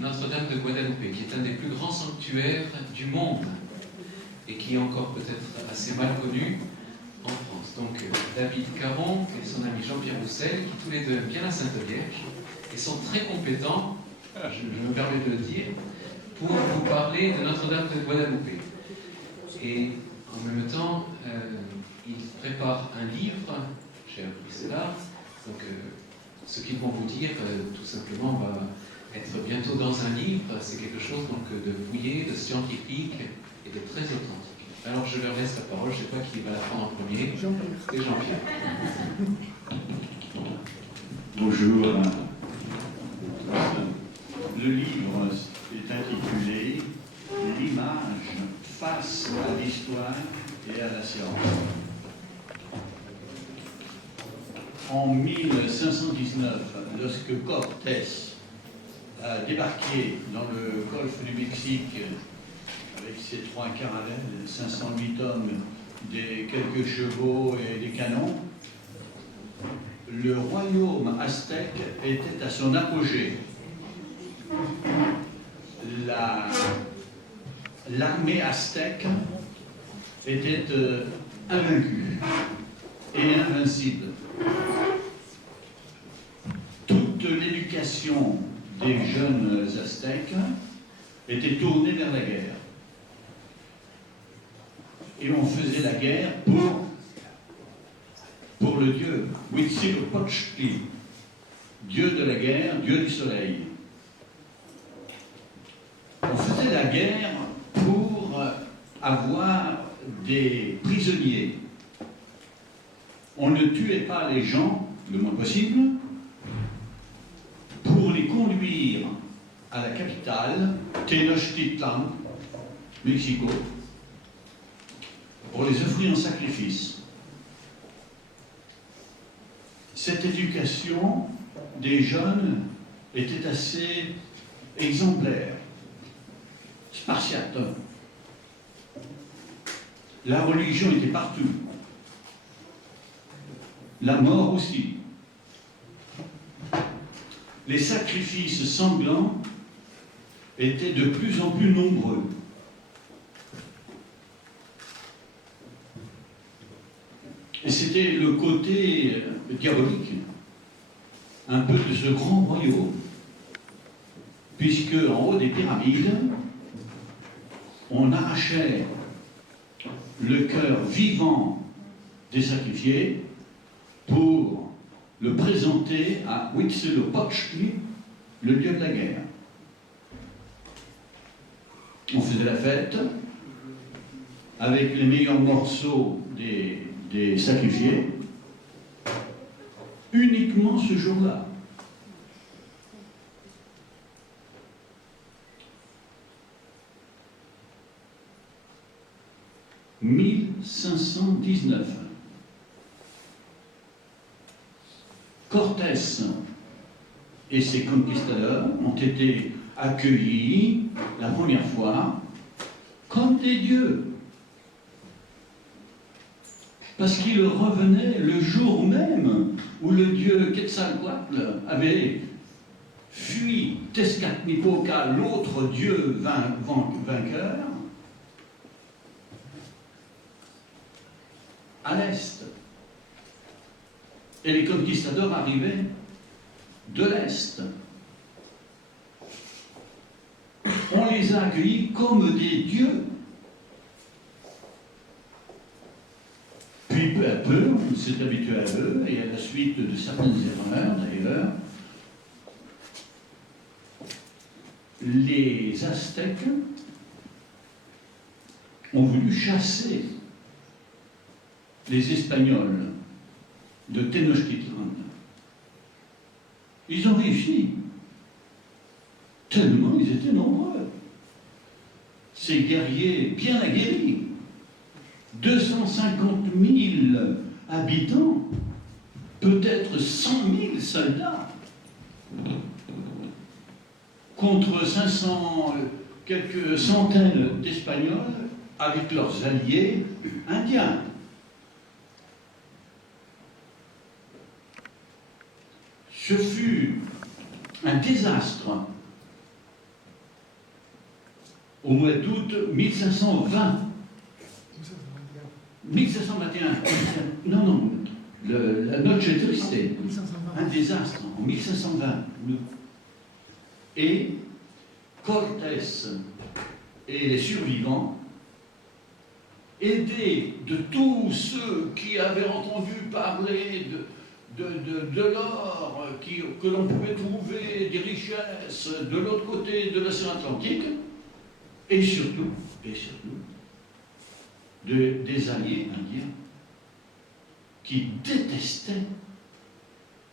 Notre-Dame de Guadeloupe, qui est un des plus grands sanctuaires du monde et qui est encore peut-être assez mal connu en France. Donc David Caron et son ami Jean-Pierre Roussel, qui tous les deux aiment bien la Sainte Vierge et sont très compétents, je me permets de le dire, pour vous parler de Notre-Dame de Guadeloupe. Et en même temps, ils préparent un livre, j'ai appris cela, donc ce qu'ils vont vous dire, tout simplement, va être bientôt dans un livre, c'est quelque chose donc de fouillé, de scientifique et de très authentique. Alors je leur laisse la parole, je ne sais pas qui va la prendre en premier. C'est Jean-Pierre. Bonjour. Le livre est intitulé « L'image face à l'histoire et à la science ». En 1519, lorsque Cortés a débarqué dans le golfe du Mexique avec ses 3 caravelles, 508 hommes, des quelques chevaux et des canons, le royaume aztèque était à son apogée. L'armée aztèque était invaincue et invincible. Toute l'éducation des jeunes aztèques était tournée vers la guerre. Et on faisait la guerre pour le dieu Huitzilopochtli, dieu de la guerre, dieu du soleil. On faisait la guerre pour avoir des prisonniers. On ne tuait pas les gens le moins possible pour les conduire à la capitale, Tenochtitlan, Mexico, pour les offrir en sacrifice. Cette éducation des jeunes était assez exemplaire, spartiate. La religion était partout. La mort aussi. Les sacrifices sanglants étaient de plus en plus nombreux. Et c'était le côté diabolique, un peu de ce grand royaume, puisque en haut des pyramides, on arrachait le cœur vivant des sacrifiés pour le présenter à Huitzilopochtli, le dieu de la guerre. On faisait la fête avec les meilleurs morceaux des sacrifiés, uniquement ce jour-là. « 1519. Cortés et ses conquistadors ont été accueillis la première fois comme des dieux. Parce qu'il revenait le jour même où le dieu Quetzalcoatl avait fui Tezcatlipoca, l'autre dieu vainqueur, à l'est. Et les conquistadors arrivaient de l'est. On les a accueillis comme des dieux. Puis peu à peu, on s'est habitué à eux, et à la suite de certaines erreurs d'ailleurs, les Aztèques ont voulu chasser les Espagnols de Tenochtitlan. Ils ont réussi, tellement ils étaient nombreux. Ces guerriers bien aguerris, 250 000 habitants, peut-être 100 000 soldats, contre 500, quelques centaines d'Espagnols avec leurs alliés indiens. Ce fut un désastre au mois d'août 1520. 1521. Non, la Noche Triste, un désastre en 1520. Et Cortés et les survivants, aidés de tous ceux qui avaient entendu parler de l'or que l'on pouvait trouver, des richesses de l'autre côté de l'océan Atlantique, et surtout des alliés indiens qui détestaient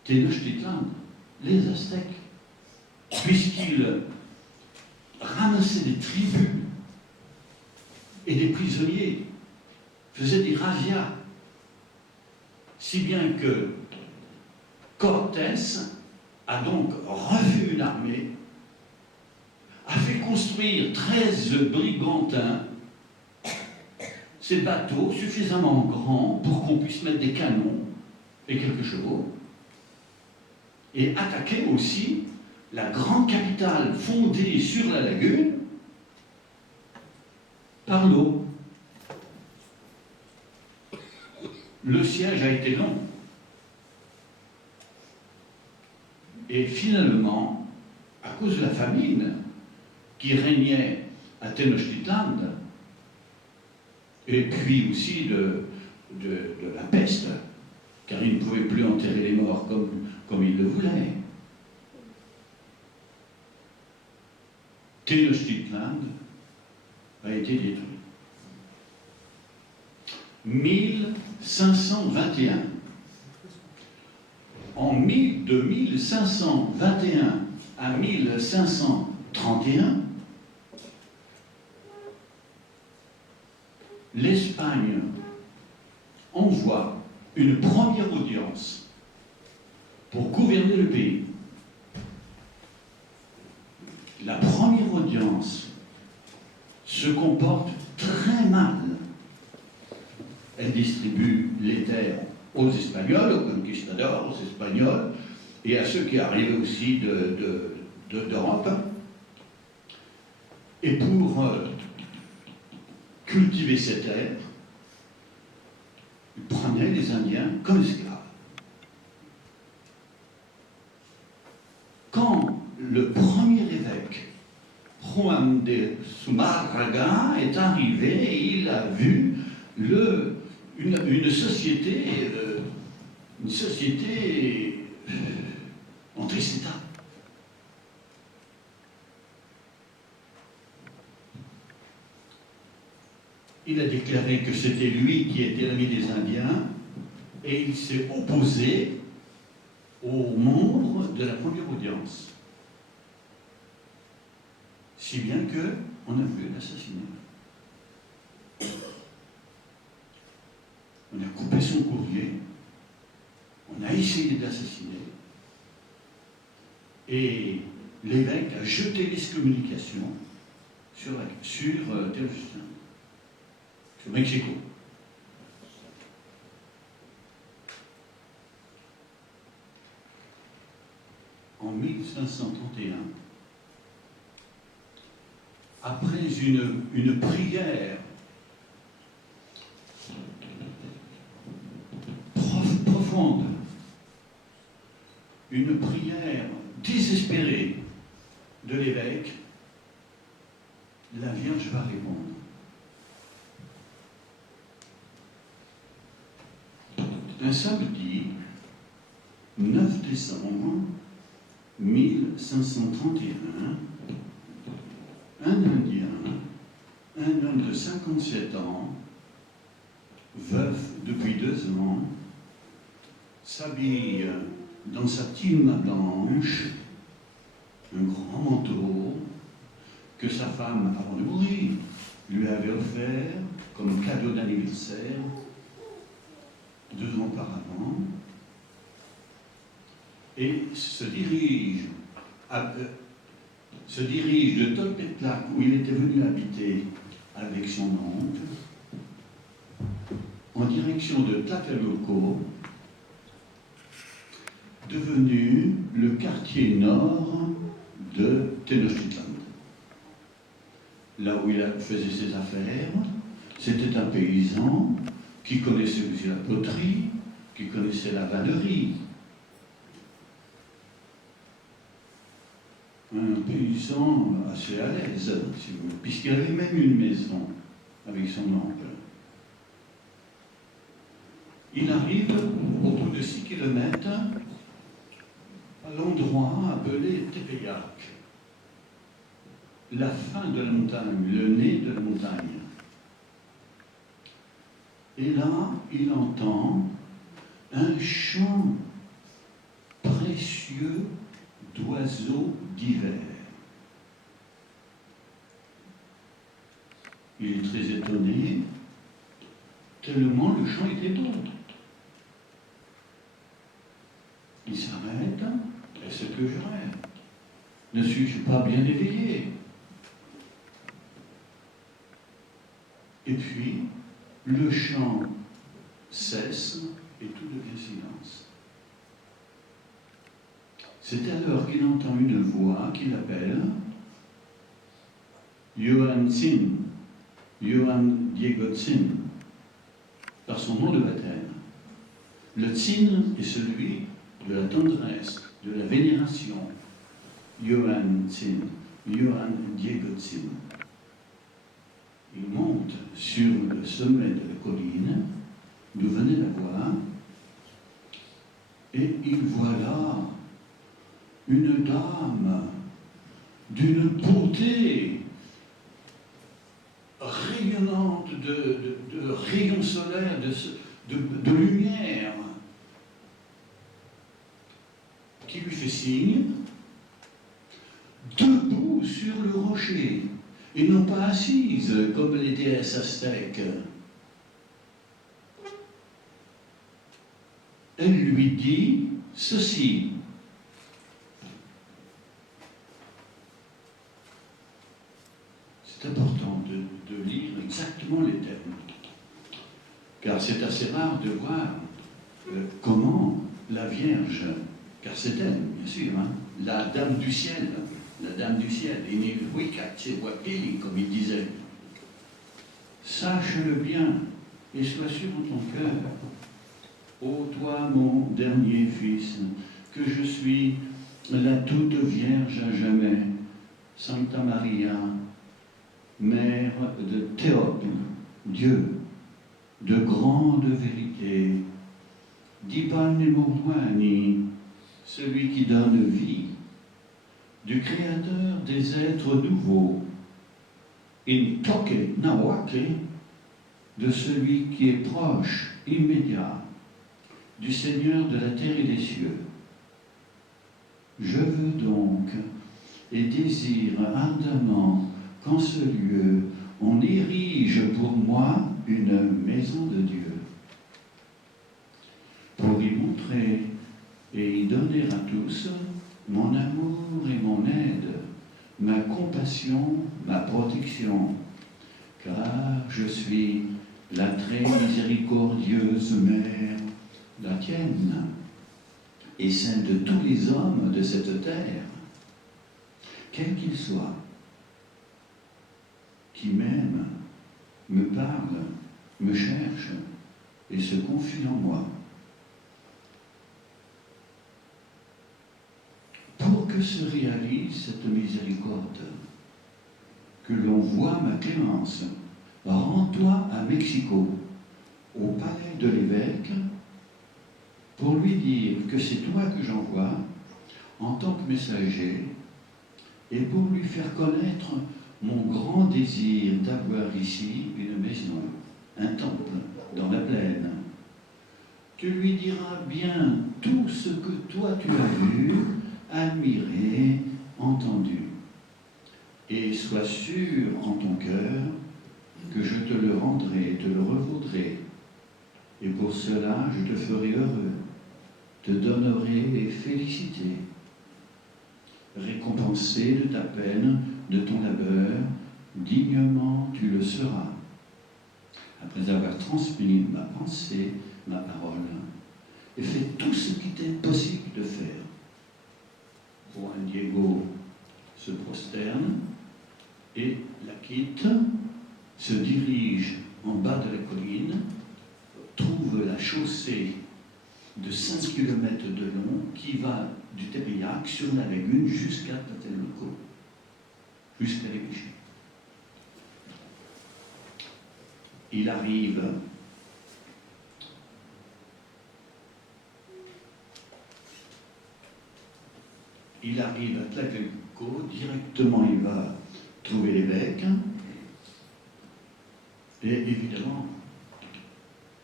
Tenochtitlan, les Aztèques, puisqu'ils ramassaient des tribus et des prisonniers, faisaient des razzias, si bien que Cortés a donc revu une armée, a fait construire 13 brigantins, ces bateaux suffisamment grands pour qu'on puisse mettre des canons et quelques chevaux, et attaquer aussi la grande capitale fondée sur la lagune par l'eau. Le siège a été long. Et finalement, à cause de la famine qui régnait à Tenochtitlan, et puis aussi de la peste, car ils ne pouvaient plus enterrer les morts comme ils le voulaient, Tenochtitlan a été détruit. 1521. De 1521 à 1531, l'Espagne envoie une première audience pour gouverner le pays. La première audience se comporte très mal. Elle distribue les terres aux Espagnols, aux conquistadors, aux Espagnols, et à ceux qui arrivaient aussi d'Europe. Et pour cultiver ces terres, ils prennent ramenait les Indiens comme esclaves. Quand le premier évêque, Juan de Zumárraga, est arrivé, il a vu une société en triste état. Il a déclaré que c'était lui qui était l'ami des Indiens et il s'est opposé aux membres de la première audience. Si bien qu'on a voulu l'assassiner. On a coupé son courrier, on a essayé de l'assassiner, et l'évêque a jeté l'excommunication sur Théophile, sur Mexico. En 1531, après une prière profonde, une prière désespérée de l'évêque, la Vierge va répondre. Un samedi, 9 décembre 1531, un Indien, un homme de 57 ans, veuf depuis 2 ans, s'habille dans sa tilma blanche, un grand manteau que sa femme, avant de mourir, lui avait offert comme cadeau d'anniversaire 2 ans auparavant, et se dirige de Tolpetlac, où il était venu habiter avec son oncle, en direction de Tlatelolco, devenu le quartier nord de Tenochtitlan. Là où il faisait ses affaires, c'était un paysan qui connaissait aussi la poterie, qui connaissait la vannerie. Un paysan assez à l'aise, si vous voulez, puisqu'il avait même une maison avec son oncle. Il arrive au bout de 6 kilomètres à l'endroit appelé Tepeyac, la fin de la montagne, le nez de la montagne. Et là, il entend un chant précieux d'oiseaux d'hiver. Il est très étonné, tellement le chant était beau. Il s'arrête, est-ce que je rêve? Ne suis-je pas bien éveillé? Et puis, le chant cesse et tout devient silence. C'est alors qu'il entend une voix qui l'appelle Johann Tsin, Johann Diego Tsin, par son nom de baptême. Le Tsin est celui de la tendresse, de la vénération. Johann Tsin, Johann Diego Tsin. Il monte sur le sommet de la colline, d'où venait la voix, et il voit là une dame d'une beauté rayonnante de rayons solaires, de lumière, qui lui fait signe, debout sur le rocher, et non pas assise comme les déesses aztèques. Elle lui dit ceci. C'est important de lire exactement les termes, car c'est assez rare de voir comment la Vierge, car c'est elle, bien sûr, hein, la Dame du Ciel, comme il disait. Sache-le bien et sois sûr en ton cœur Ô toi, mon dernier fils, que je suis la toute vierge à jamais, Sancta Maria, Mère de Théope, Dieu, de grande vérité, di pane moruani, celui qui donne vie, du Créateur des êtres nouveaux, in toque nawake, de celui qui est proche, immédiat, du Seigneur de la terre et des cieux. Je veux donc et désire ardemment qu'en ce lieu on érige pour moi une maison de Dieu, pour y montrer et y donner à tous mon amour et mon aide, ma compassion, ma protection, car je suis la très miséricordieuse Mère, la tienne, et celle de tous les hommes de cette terre, quels qu'ils soient, qui m'aiment, me parlent, me cherchent et se confient en moi. Pour que se réalise cette miséricorde, que l'on voit ma clémence, rends-toi à Mexico, au palais de l'évêque, pour lui dire que c'est toi que j'envoie en tant que messager et pour lui faire connaître mon grand désir d'avoir ici une maison, un temple dans la plaine. Tu lui diras bien tout ce que toi tu as vu, admiré, entendu. Et sois sûr en ton cœur que je te le rendrai, te le revaudrai. Et pour cela, je te ferai heureux, te donnerai félicité, récompensé de ta peine, de ton labeur, dignement tu le seras. Après avoir transmis ma pensée, ma parole, et fait tout ce qui t'est possible de faire. Juan Diego se prosterne et la quitte, se dirige en bas de la colline, trouve la chaussée de 5 km de long qui va du Tériac sur la lagune jusqu'à Tlatelolco, jusqu'à l'évêché. Il arrive à Tlatelolco, directement il va trouver l'évêque, et évidemment,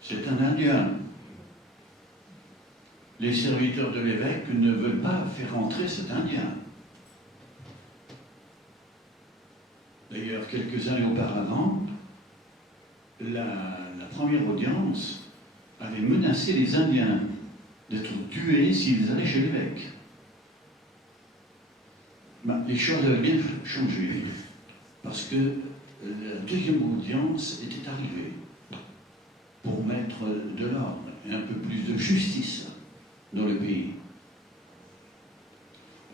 c'est un Indien. Les serviteurs de l'évêque ne veulent pas faire entrer cet Indien. D'ailleurs, quelques années auparavant, la première audience avait menacé les Indiens d'être tués s'ils allaient chez l'évêque. Les choses avaient bien changé, parce que la deuxième audience était arrivée pour mettre de l'ordre et un peu plus de justice dans le pays.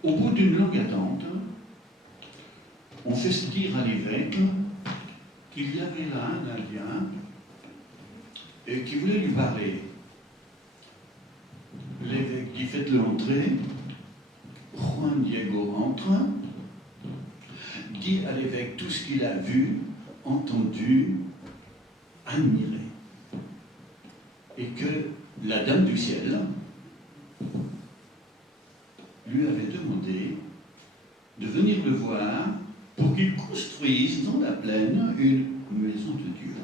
Au bout d'une longue attente, on fait se dire à l'évêque qu'il y avait là un Indien et qui voulait lui parler. L'évêque dit: faites-le entrer. Juan Diego entre, dit à l'évêque tout ce qu'il a vu, entendu, admiré. Et que la Dame du Ciel lui avait demandé de venir le voir pour qu'il construise dans la plaine une maison de Dieu.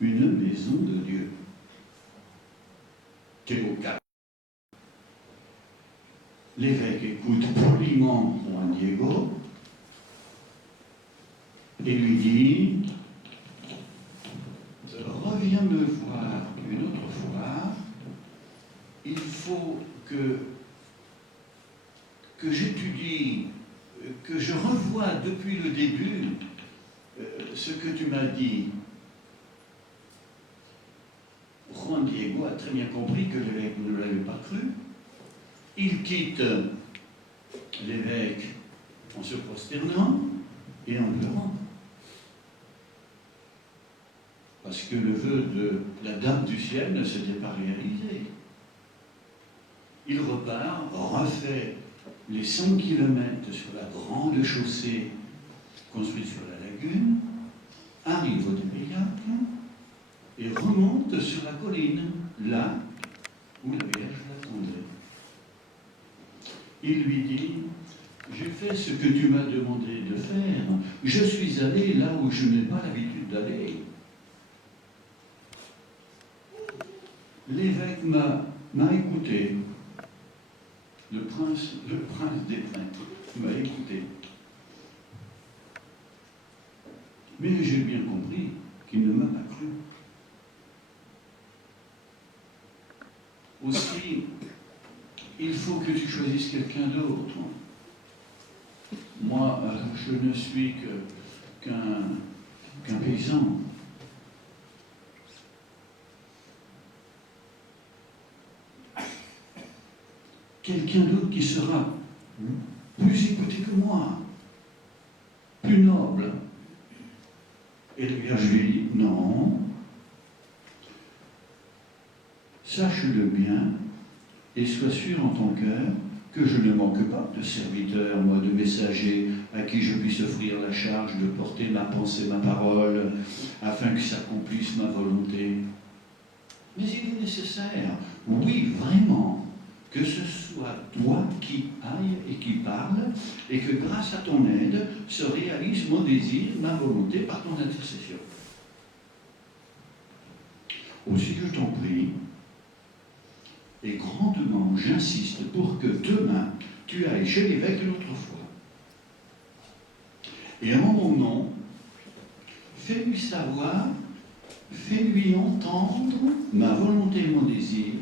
Une maison de Dieu. Théocat. L'évêque écoute poliment Juan Diego et lui dit: reviens me voir une autre fois, il faut que j'étudie, que je revoie depuis le début ce que tu m'as dit. Juan Diego a très bien compris que l'évêque ne l'avait pas cru. Il quitte l'évêque en se prosternant et en pleurant. Parce que le vœu de la Dame du Ciel ne s'était pas réalisé. Il repart, refait les 100 km sur la grande chaussée construite sur la lagune, arrive au Tébéiac et remonte sur la colline, là où la Vierge l'attendait. Il lui dit: j'ai fait ce que tu m'as demandé de faire, je suis allé là où je n'ai pas l'habitude d'aller. L'évêque m'a écouté, le prince des prêtres m'a écouté. Mais j'ai bien compris qu'il ne m'a pas cru. Aussi, il faut que tu choisisses quelqu'un d'autre. Moi, je ne suis qu'un paysan. Quelqu'un d'autre qui sera plus écouté que moi, plus noble. Et le Vierge lui dit: non, sache-le bien et sois sûr en ton cœur que je ne manque pas de serviteurs, moi, de messagers, à qui je puisse offrir la charge de porter ma pensée, ma parole, afin que s'accomplisse ma volonté. Mais il est nécessaire, oui, vraiment, que ce soit toi qui aille et qui parle, et que grâce à ton aide se réalise mon désir, ma volonté, par ton intercession. Aussi, je t'en prie, et grandement j'insiste pour que demain tu ailles chez l'évêque une autre fois. Et en mon nom, fais-lui savoir, fais-lui entendre ma volonté et mon désir,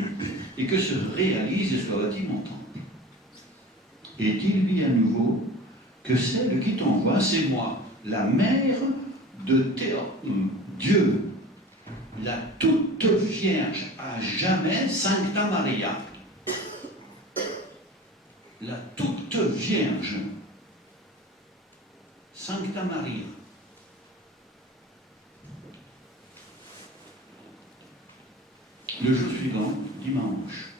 et que se réalise et soit bâti mon temple. Et dis-lui à nouveau que celle qui t'envoie, c'est moi, la mère de Dieu, la toute vierge à jamais, Sancta Maria. La toute vierge, Sancta Maria. Le jour suivant, dimanche,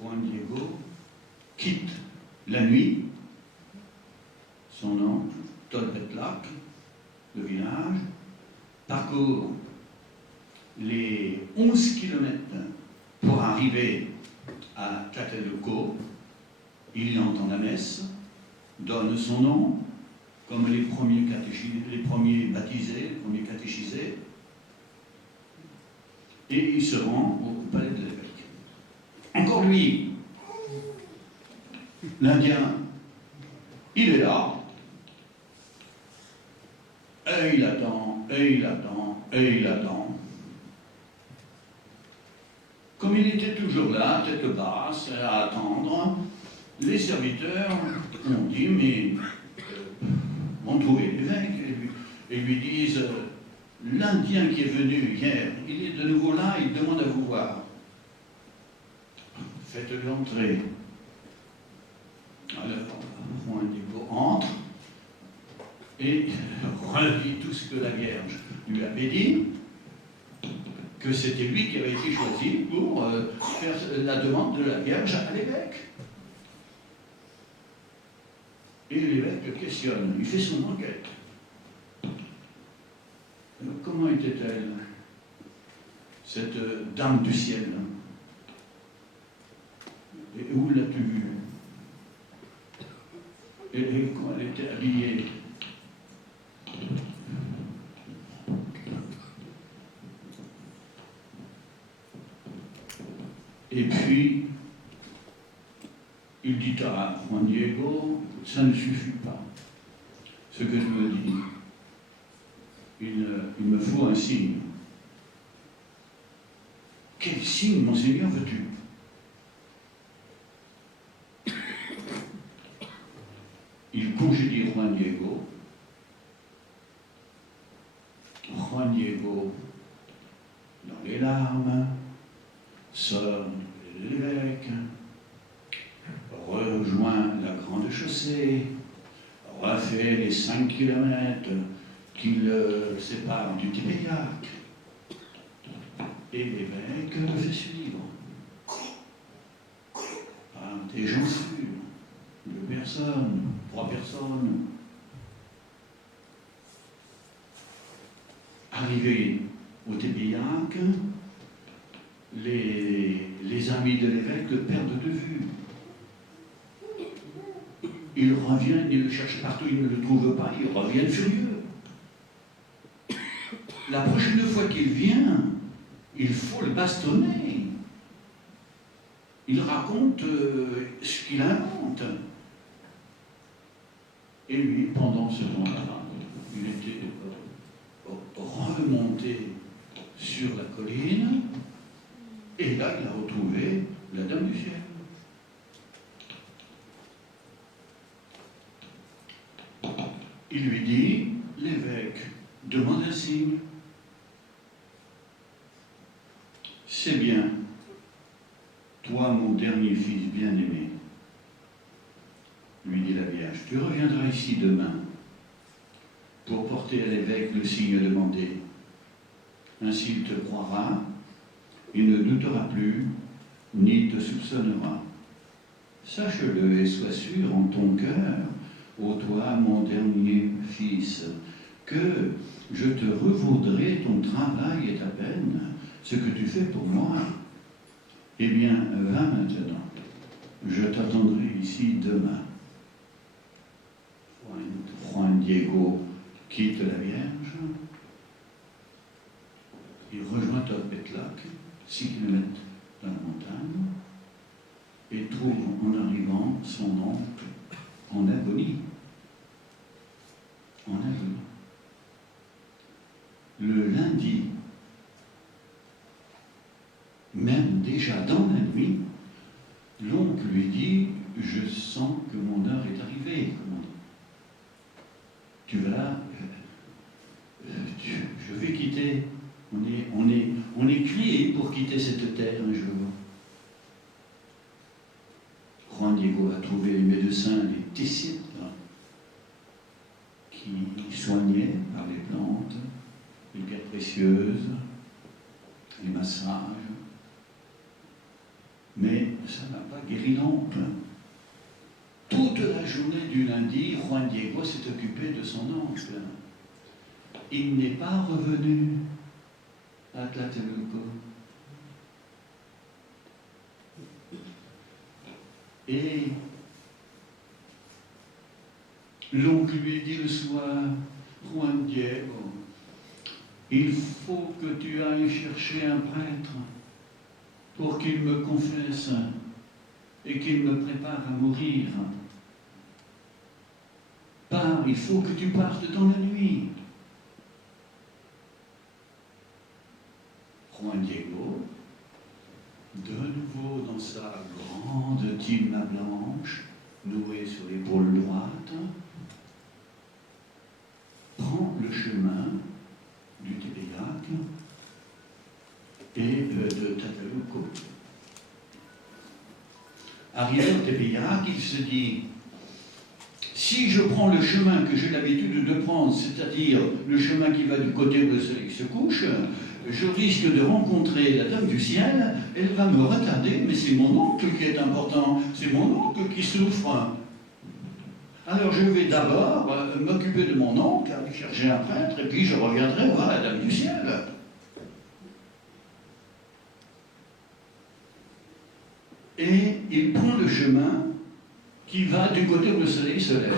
Juan Diego quitte la nuit son oncle, Tolbetlac, le village, parcourt les 11 kilomètres pour arriver à Tlatelolco. Il entend la messe, donne son nom, comme les premiers baptisés, les premiers catéchisés, et il se rend au palais de l'évêque. Encore lui, l'Indien, il est là, et il attend, et il attend, et il attend. Comme il était toujours là, tête basse, à attendre, les serviteurs ont dit, mais ont trouvé l'évêque et lui disent: l'Indien qui est venu hier, il est de nouveau là, il demande à vous voir. Faites-le entrer. Alors, Juan Diego entre et redit tout ce que la Vierge lui avait dit, que c'était lui qui avait été choisi pour faire la demande de la Vierge à l'évêque. Et l'évêque le questionne, il fait son enquête. Alors, comment était-elle, cette dame du ciel? Et où l'as-tu vue? Et comment elle était habillée? Et puis, il dit à Juan Diego: ça ne suffit pas, ce que je me dis. Il me faut un signe. Quel signe, monseigneur, veux-tu? Il congédie Juan Diego. Juan Diego, dans les larmes, sort de l'évêque, rejoint la grande chaussée, refait fait les 5 kilomètres qui le séparent du Tibériac. Et l'évêque le fait suivre. Par des gens sûrs, 2 personnes, 3 personnes. Arrivé au Tébéillac, les amis de l'évêque le perdent de vue. Ils reviennent, ils le cherchent partout, ils ne le trouvent pas, ils reviennent furieux. La prochaine fois qu'il vient, il faut le bastonner. Il raconte ce qu'il invente. Et lui, pendant ce temps-là, il était remonté sur la colline, et là, il a retrouvé la Dame du Ciel. Il lui dit, l'évêque demande un signe. C'est bien, toi, mon dernier fils bien-aimé, lui dit la Vierge, tu reviendras ici demain pour porter à l'évêque le signe demandé. Ainsi il te croira, il ne doutera plus, ni te soupçonnera. Sache-le et sois sûr en ton cœur, ô toi, mon dernier fils, que je te revaudrai ton travail et ta peine, ce que tu fais pour moi. Eh bien, va maintenant, je t'attendrai ici demain. Juan Diego quitte la Vierge, il rejoint Topetlac, 6 km dans la montagne, et trouve en arrivant son oncle en agonie. En agonie. Le lundi, même déjà dans la nuit, l'oncle lui dit « Je sens que mon heure est arrivée. » Tu vas, je vais quitter. On est créé pour quitter cette terre un jour. Juan Diego a trouvé les médecins, les tessiers, qui soignaient par les plantes, les pierres précieuses, les massages. Mais ça n'a pas guéri l'oncle. Toute la journée du lundi, Juan Diego s'est occupé de son oncle. Il n'est pas revenu à Tlatelolco. Et l'oncle lui dit le soir, Juan Diego, il faut que tu ailles chercher un prêtre pour qu'il me confesse et qu'il me prépare à mourir. Pars, il faut que tu partes dans la nuit. Juan Diego, de nouveau dans sa grande timna blanche, nouée sur l'épaule droite, prend le chemin du Tébéillac et de Tlatelolco. Arrivé au Tébéillac, il se dit, si je prends le chemin que j'ai l'habitude de prendre, c'est-à-dire le chemin qui va du côté où le soleil se couche, je risque de rencontrer la Dame du Ciel, elle va me retarder, mais c'est mon oncle qui est important, c'est mon oncle qui souffre. Alors je vais d'abord m'occuper de mon oncle, aller chercher un prêtre, et puis je reviendrai voir la Dame du Ciel. Et il prend le chemin qui va du côté où le soleil se lève.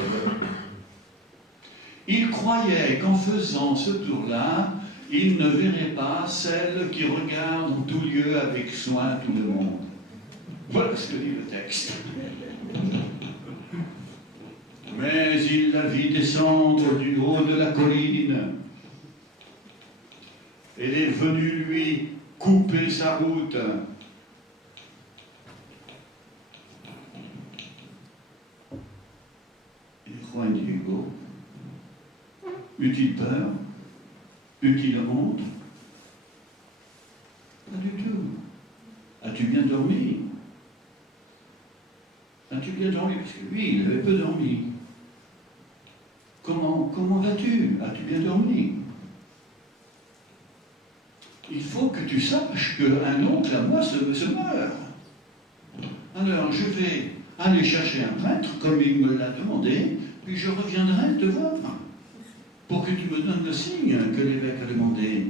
Il croyait qu'en faisant ce tour-là, il ne verrait pas celle qui regarde en tout lieu avec soin tout le monde. Voilà ce que dit le texte. Mais il la vit descendre du haut de la colline. Elle est venue lui couper sa route. Et Juan Diego, eut-il peur? Eut-il honte? Pas du tout. As-tu bien dormi? As-tu bien dormi? Parce que lui, il avait peu dormi. comment vas-tu? As-tu bien dormi? Il faut que tu saches qu'un oncle à moi se meurt. Alors je vais aller chercher un prêtre, comme il me l'a demandé, puis je reviendrai te voir, pour que tu me donnes le signe que l'évêque a demandé.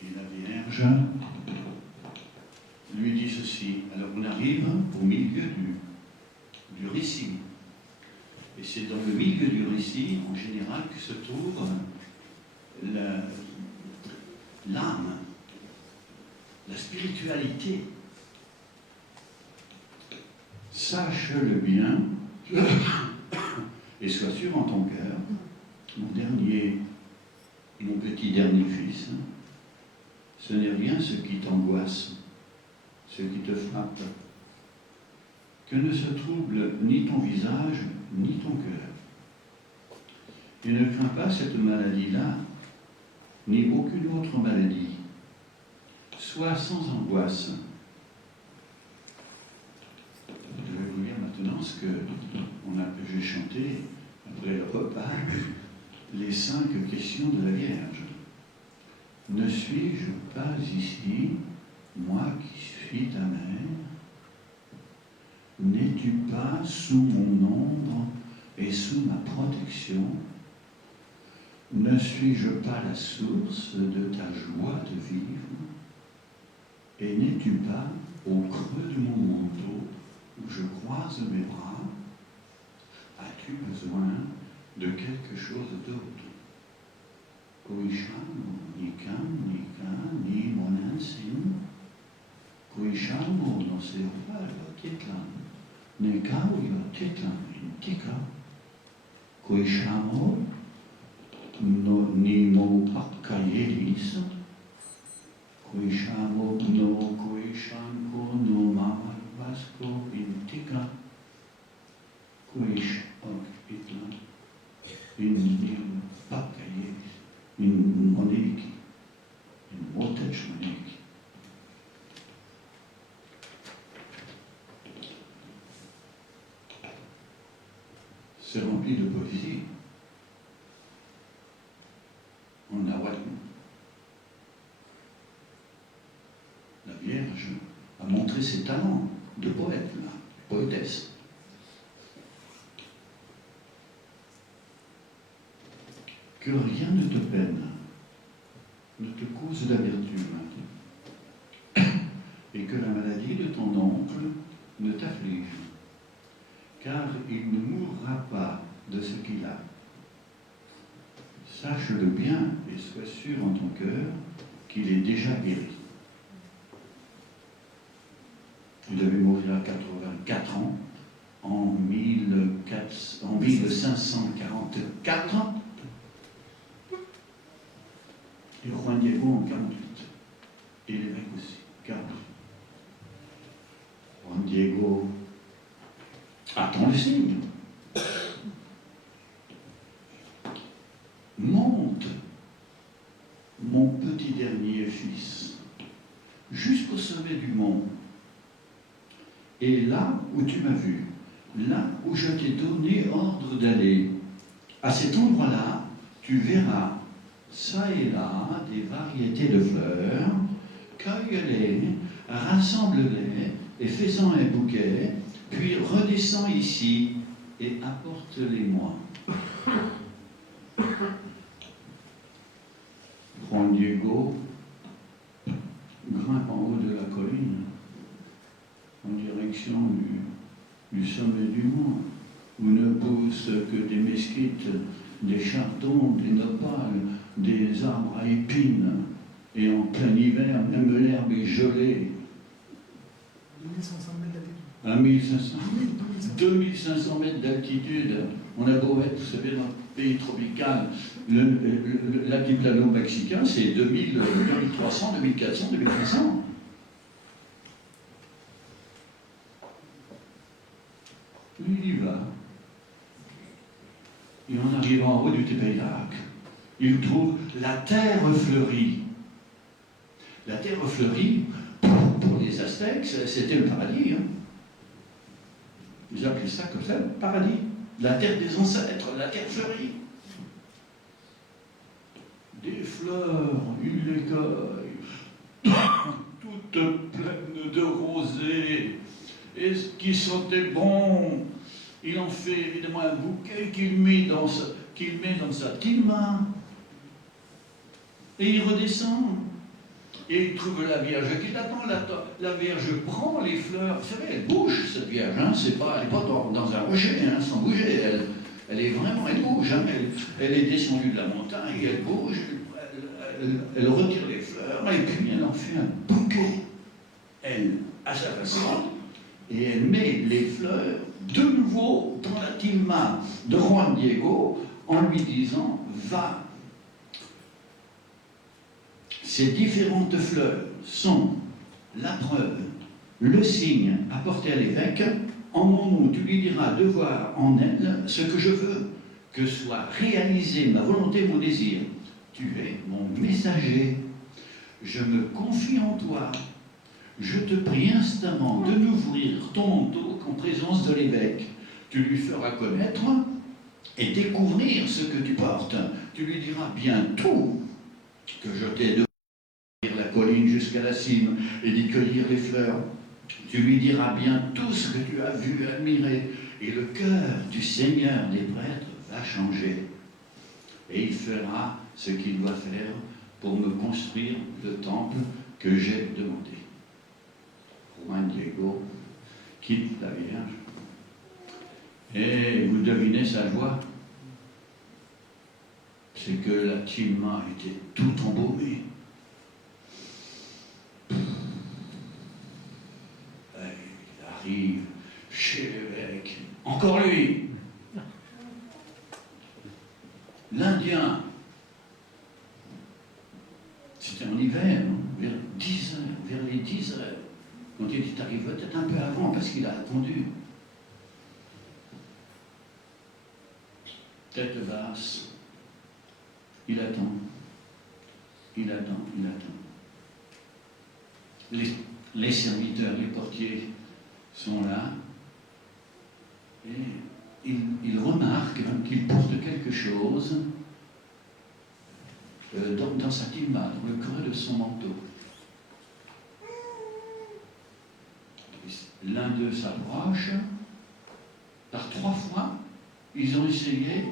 Et la Vierge lui dit ceci. Alors on arrive au milieu du récit. Et c'est dans le milieu du récit, en général, que se trouve l'âme, la spiritualité. Sache-le bien et sois sûr en ton cœur, mon petit dernier fils, ce n'est rien ce qui t'angoisse, ce qui te frappe, que ne se trouble ni ton visage, ni ton cœur. Et ne crains pas cette maladie-là, ni aucune autre maladie. Sois sans angoisse. Je vais vous lire maintenant ce que j'ai chanté après le repas, les 5 questions de la Vierge. Ne suis-je pas ici, moi qui suis ta mère? N'es-tu pas sous mon ombre et sous ma protection? Ne suis-je pas la source de ta joie de vivre? Et n'es-tu pas au creux de mon manteau où je croise mes bras? As-tu besoin de quelque chose d'autre? Kuishamo ni monansin, kuishamo no seofalo titlan, ne kauyo titlan intika, kuishamo no ni mo pakkayelis, kuishamo no kuishanko no mamalvasko intika, kuish ok itlan, in pakkayelis. In moniki, in motech moniki. C'est rempli de poésie. En nahuatl. La Vierge a montré ses talents de poète, là, poétesse. Que rien ne te peine, ne te cause d'amertume, et que la maladie de ton oncle ne t'afflige, car il ne mourra pas de ce qu'il a. Sache-le bien et sois sûr en ton cœur qu'il est déjà guéri. Il devait mourir à 84 ans, en 1544. Et Juan Diego en 48. Et l'évêque aussi, 48. Juan Diego attend le signe. Monte, mon petit dernier fils, jusqu'au sommet du mont. Et là où tu m'as vu, là où je t'ai donné ordre d'aller, à cet endroit-là, tu verras ça et là des variétés de fleurs, cueille-les, rassemble-les et fais-en un bouquet, puis redescends ici et apporte-les-moi. Juan Diego grimpe en haut de la colline, en direction du sommet du mont, où ne poussent que des mesquites, des chardons, des nopales, des arbres à épines, et en plein hiver, même l'herbe est gelée. 2500 mètres d'altitude. À 1500, 2500 mètres d'altitude. On a beau être, vous savez, dans le pays tropical, l'altiplano mexicain, c'est 2000, 2300, 2400, 2500. Il y va. Et en arrivant en haut du Tepeyac, il trouve la terre fleurie. La terre fleurie, pour les Aztèques, c'était le paradis. Hein. Ils appelaient ça comme ça, le paradis. la terre des ancêtres, la terre fleurie. Des fleurs, il les cueille, toutes pleines de rosée, et ce qui sentait bon, il en fait évidemment un bouquet qu'il met dans sa tilma, et il redescend, et il trouve la Vierge qui l'attend. La Vierge prend les fleurs, vous savez, elle bouge cette Vierge, hein, elle n'est pas dans un rocher, hein, sans bouger, elle bouge, hein, elle est descendue de la montagne, elle bouge, elle retire les fleurs, et puis elle en fait un bouquet, elle, à sa façon, et elle met les fleurs de nouveau dans la tilma de Juan Diego en lui disant « Va ». Ces différentes fleurs sont la preuve, le signe apporté à l'évêque en mon nom. Tu lui diras de voir en elle ce que je veux, que soit réalisée ma volonté, mon désir. Tu es mon messager. Je me confie en toi. Je te prie instamment de m'ouvrir ton manteau qu'en présence de l'évêque. Tu lui feras connaître et découvrir ce que tu portes. Tu lui diras bien tout que je t'ai de la colline jusqu'à la cime et d'y cueillir les fleurs. Tu lui diras bien tout ce que tu as vu, admiré, et le cœur du Seigneur des prêtres va changer. Et il fera ce qu'il doit faire pour me construire le temple que j'ai demandé. Juan Diego quitte la Vierge. Et vous devinez sa joie, c'est que la tilma était tout embaumée. Il arrive chez l'évêque, encore lui, l'Indien. C'était en hiver, vers 10 heures, vers les 10 heures. Quand il est arrivé, peut-être un peu avant, parce qu'il a attendu. Tête basse, il attend, il attend, il attend. Les serviteurs, les portiers sont là, et il remarque qu'il porte quelque chose dans sa tilma, dans le creux de son manteau. L'un d'eux s'approche, par 3 fois, ils ont essayé,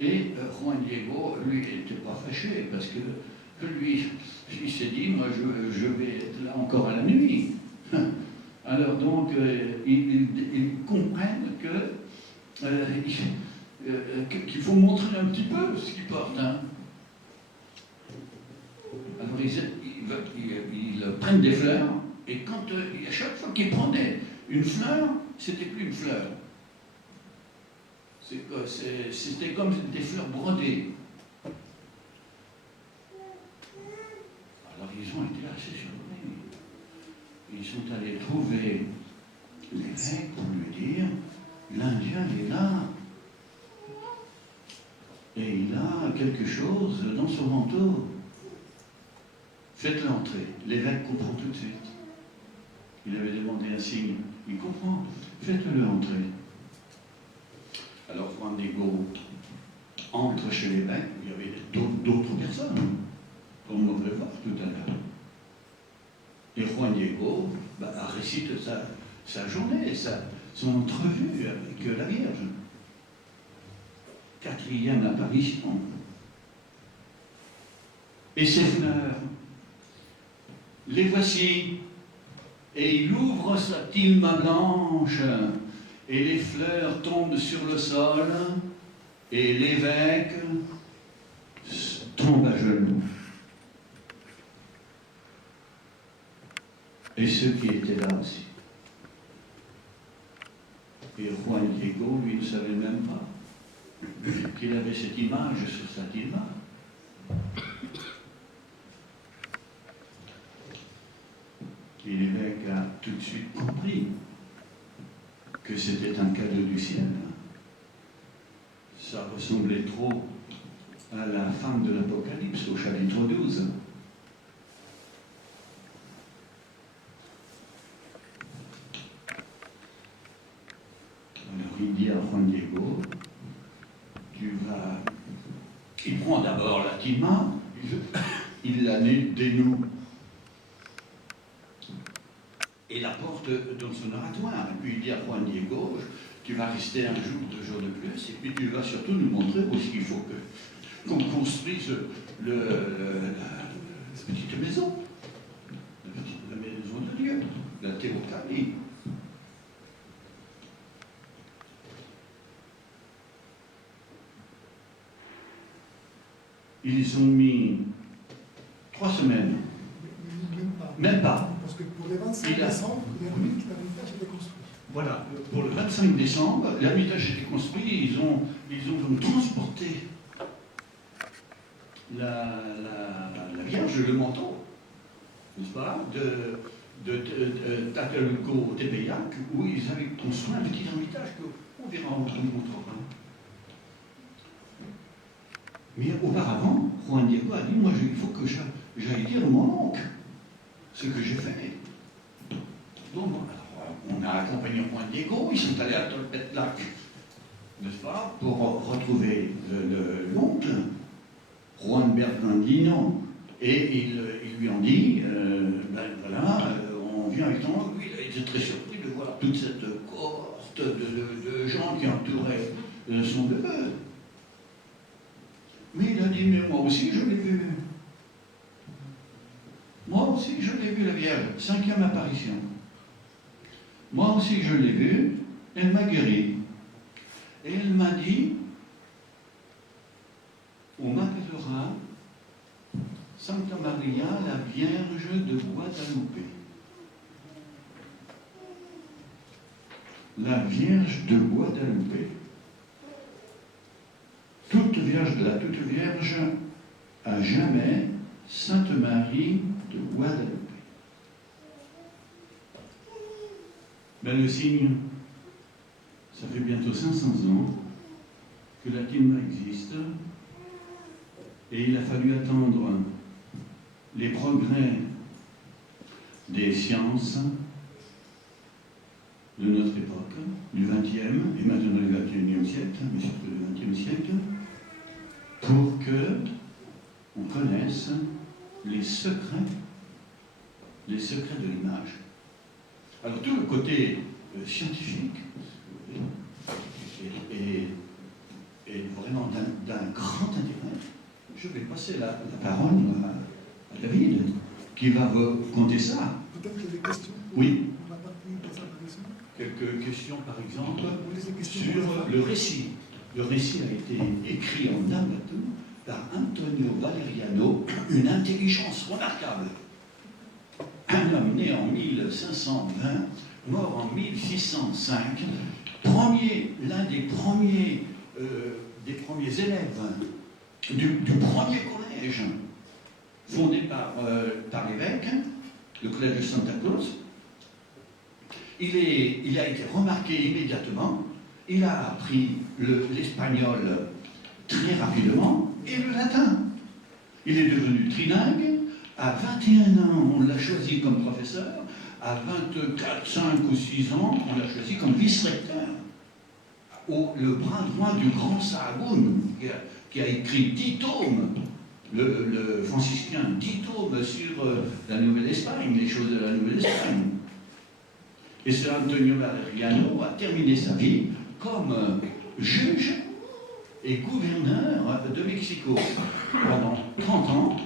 et Juan Diego, lui, n'était pas fâché, parce que lui, il s'est dit, moi, je vais être là encore à la nuit. Alors donc, ils comprennent qu'il faut montrer un petit peu ce qu'ils portent. Hein. Alors ils prennent des fleurs, et à chaque fois qu'ils prenaient une fleur, c'était plus une fleur. C'était comme des fleurs brodées. Alors ils ont été assez surpris. Ils sont allés trouver l'évêque pour lui dire, l'Indien est là. Et il a quelque chose dans son manteau. Faites-le entrer. L'évêque comprend tout de suite. Il avait demandé un signe. Il comprend. Faites-le entrer. Alors Juan Diego entre chez l'évêque. Il y avait d'autres personnes, comme on peut voir tout à l'heure. Et Juan Diego récite sa journée, son entrevue avec la Vierge. 4e apparition. Et ces fleurs, les voici. Et il ouvre sa tilma blanche, et les fleurs tombent sur le sol, et l'évêque tombe à genoux. Et ceux qui étaient là aussi. Et Juan Diego, lui, ne savait même pas qu'il avait cette image sur sa tilma. Et l'évêque a tout de suite compris que c'était un cadeau du ciel. Ça ressemblait trop à la fin de l'Apocalypse, au chapitre 12. Alors il dit à Juan Diego, il prend d'abord la tilma, il la dénoue et la porte dans son oratoire. Et puis il dit à Juan Diego, tu vas rester un jour, 2 jours de plus, et puis tu vas surtout nous montrer où est-ce qu'il faut qu'on construise la petite maison, la maison de Dieu, la théocratie. Ils ont mis 3 semaines. Même pas. Parce que pour le 25 décembre, l'Ermitage était construit. Voilà, pour le 25 décembre, l'Ermitage était construit, ils ont donc transporté la Vierge, le manteau, n'est-ce pas, de Tlatelolco au Tepeyac, où ils avaient construit un petit ermitage qu'on verra en montrera. Mais auparavant, Juan Diego a dit, moi il faut que j'aille dire à mon oncle ce que j'ai fait. Donc, on a accompagné Juan Diego, ils sont allés à Tolpetlac, n'est-ce pas, pour retrouver l'oncle, Juan Bernardino, et ils lui ont dit, ben voilà, on vient avec ton oncle. Lui, il a été très surpris de voir toute cette cohorte de gens qui entouraient son neveu. Mais il a dit, mais moi aussi je l'ai vu. Moi aussi je l'ai vu, la Vierge, 5e apparition. Moi aussi je l'ai vue, elle m'a guéri. Et elle m'a dit, on m'appellera Santa Maria, la Vierge de Guadalupe. La Vierge de Guadalupe. Toute Vierge de la Toute Vierge, à jamais, Sainte Marie de Guadalupe. Mais le signe, ça fait bientôt 500 ans que la tilma existe, et il a fallu attendre les progrès des sciences de notre époque, du XXe et maintenant du XXIe siècle, mais surtout du XXe siècle, pour que on connaisse les secrets de l'image. Alors tout le côté scientifique est vraiment d'un grand intérêt. Je vais passer la parole à David, qui va vous conter ça. Peut-être qu'il y a des questions. Oui. On va partir des apparitions. Quelques questions, par exemple, Oui, des questions sur le récit. Le récit a été écrit en Nabatou par Antonio Valeriano, une intelligence remarquable. Un homme né en 1520, mort en 1605, l'un des premiers élèves du premier collège fondé par l'évêque, le collège de Santa Cruz. Il a été remarqué immédiatement, il a appris l'espagnol très rapidement et le latin. Il est devenu trilingue, à 21 ans on l'a choisi comme professeur, à 24, 5 ou 6 ans on l'a choisi comme vice-recteur. Le bras droit du grand Sahagún, qui a écrit 10 tomes, le franciscain, 10 tomes sur la Nouvelle-Espagne, les choses de la Nouvelle-Espagne. Et ce Antonio Valeriano a terminé sa vie comme juge et gouverneur de Mexico pendant 30 ans,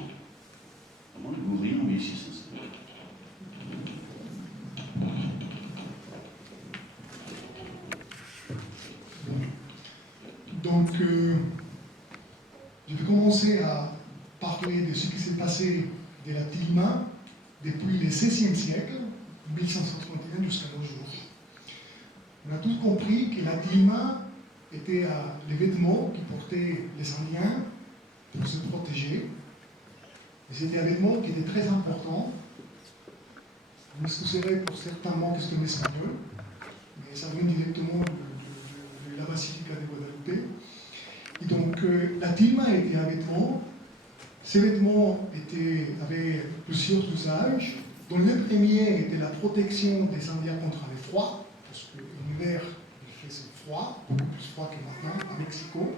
avant de mourir en 1607. Donc, je vais commencer à parler de ce qui s'est passé de la tilma depuis le XVIe siècle, 1531 jusqu'à nos jours. On a tous compris que la tilma était les vêtements qui portaient les Indiens pour se protéger. Et c'était un vêtement qui était très important. Vous m'excuserez pour certains mots qui sont en espagnol, mais ça vient directement de la Basilica de Guadalupe. Et donc, la tilma était un vêtement. Ces vêtements avaient plusieurs usages, dont le premier était la protection des Indiens contre le froid, parce que l'hiver, il faisait froid, beaucoup plus froid que maintenant, à Mexico.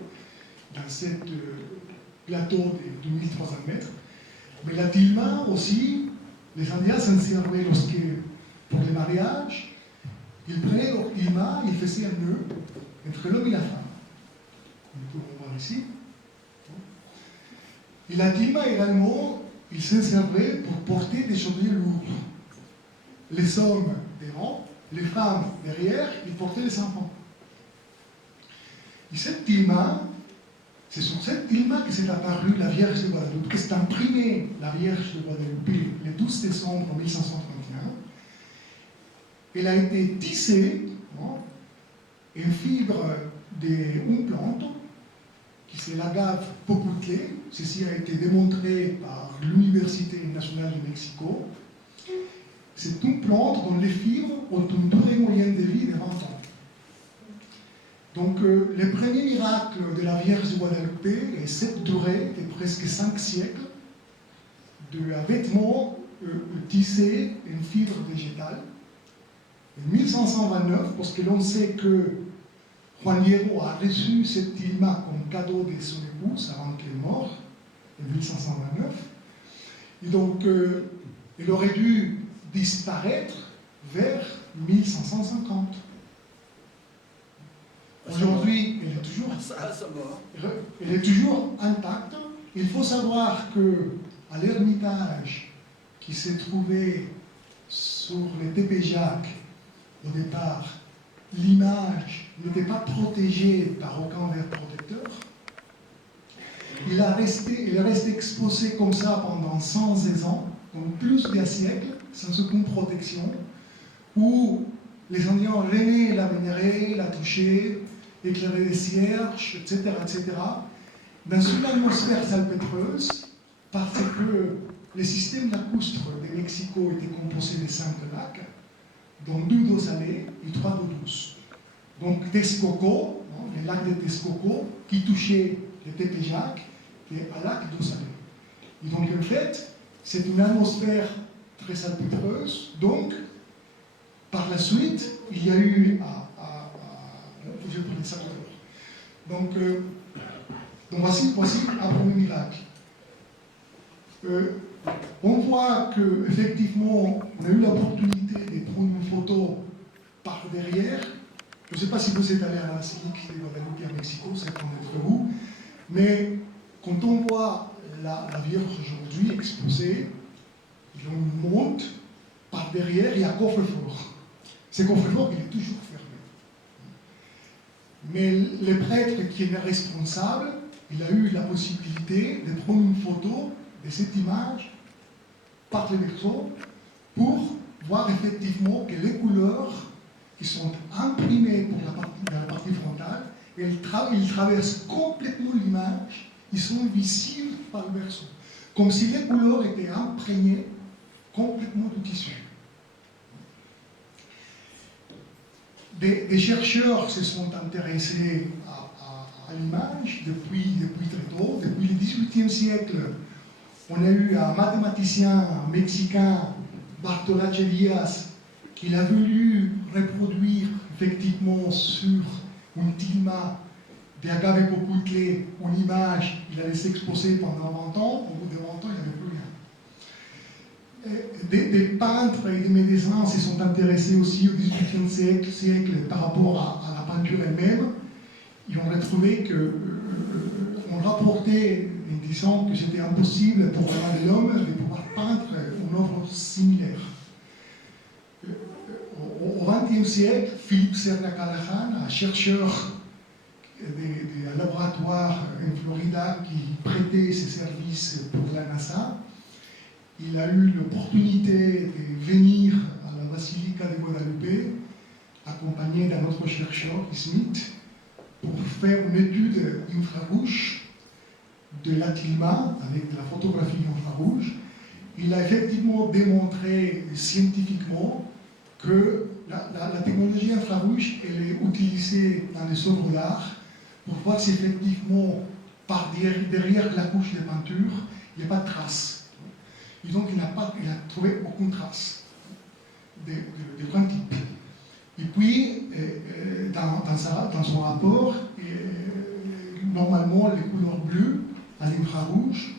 dans cette plateau de 2300 mètres. Mais la tilma aussi, les Indiens s'en servaient lorsque, pour les mariages, ils prenaient leur tilma, ils faisaient un nœud entre l'homme et la femme. Nous pouvons voir ici. Et la tilma également, ils s'en servaient pour porter des objets lourds. Les hommes devant, les femmes derrière, ils portaient les enfants. Et cette tilma, c'est sur cette tilma que s'est apparue la Vierge de Guadeloupe, que s'est imprimée la Vierge de Guadeloupe le 12 décembre 1531. Elle a été tissée en fibre d'une plante qui c'est l'agave popoutlée. Ceci a été démontré par l'Université nationale du Mexico. C'est une plante dont les fibres ont une durée moyenne de vie de 20 ans. Donc, le premier miracle de la Vierge de Guadeloupe est cette durée de presque 5 siècles d'un vêtement tissé en fibre végétale. En 1529, parce que l'on sait que Juan Diego a reçu cette tilma comme cadeau de son épouse avant qu'elle meure, en 1529. Et donc, elle aurait dû disparaître vers 1550. Aujourd'hui, elle est toujours intacte. Il faut savoir qu'à l'Ermitage, qui s'est trouvé sur le Tepe Jacques, au départ, l'image n'était pas protégée par aucun verre protecteur. Elle est restée exposée comme ça pendant 116 ans, donc plus d'un siècle, sans aucune protection, où les Indiens venaient la vénérer, la toucher, éclairer des cierges, etc., etc., dans une atmosphère salpêtreuse, parce que le système lacustre de Mexico était composé de 5 lacs, dont 2 d'eau salée et 3 d'eau douce. Donc Texcoco, le lac de Texcoco, qui touchait le Tepeyac, est un lac d'eau salée. Et donc en fait, c'est une atmosphère très salpêtreuse. Donc, par la suite, il y a eu je vais prendre ça tout à l'heure. Donc voici un premier miracle. On voit qu'effectivement, on a eu l'opportunité de prendre une photo par derrière. Je ne sais pas si vous êtes allé à la basilique de Guadalupe à Mexico, certains d'entre vous, mais quand on voit la Vierge aujourd'hui exposée, on monte par derrière, il y a un coffre-fort. Ce coffre-fort, il est toujours fermé. Mais le prêtre qui est responsable, il a eu la possibilité de prendre une photo de cette image par le berceau pour voir effectivement que les couleurs qui sont imprimées pour la partie frontale, ils traversent complètement l'image, ils sont visibles par le berceau. Comme si les couleurs étaient imprégnées complètement du tissu. Des chercheurs se sont intéressés à l'image depuis très tôt. Depuis le XVIIIe siècle, on a eu un mathématicien mexicain, Bartolomé Diaz, qui a voulu reproduire effectivement sur une tilma d'agave popoutlé une image. Il a laissé exposer pendant 20 ans. Au bout de 20 ans, il n'y avait plus rien. Des peintres et des médecins se sont intéressés aussi au XVIIIe siècle par rapport à la peinture elle-même. Ils ont retrouvé qu'on rapportait en disant que c'était impossible pour la main de l'homme de pouvoir peindre une œuvre similaire. Au XXe siècle, Philippe Serra-Callahan, un chercheur d'un laboratoire en Florida qui prêtait ses services pour la NASA, il a eu l'opportunité de venir à la Basilica de Guadalupe, accompagné d'un autre chercheur, Smith, pour faire une étude infrarouge de la tilma avec de la photographie infrarouge. Il a effectivement démontré scientifiquement que la technologie infrarouge elle est utilisée dans les œuvres d'art pour voir si effectivement par derrière la couche de peinture il n'y a pas de traces. Et donc il a trouvé aucune trace de grand type. Et puis dans son rapport, normalement les couleurs bleues à l'infrarouge,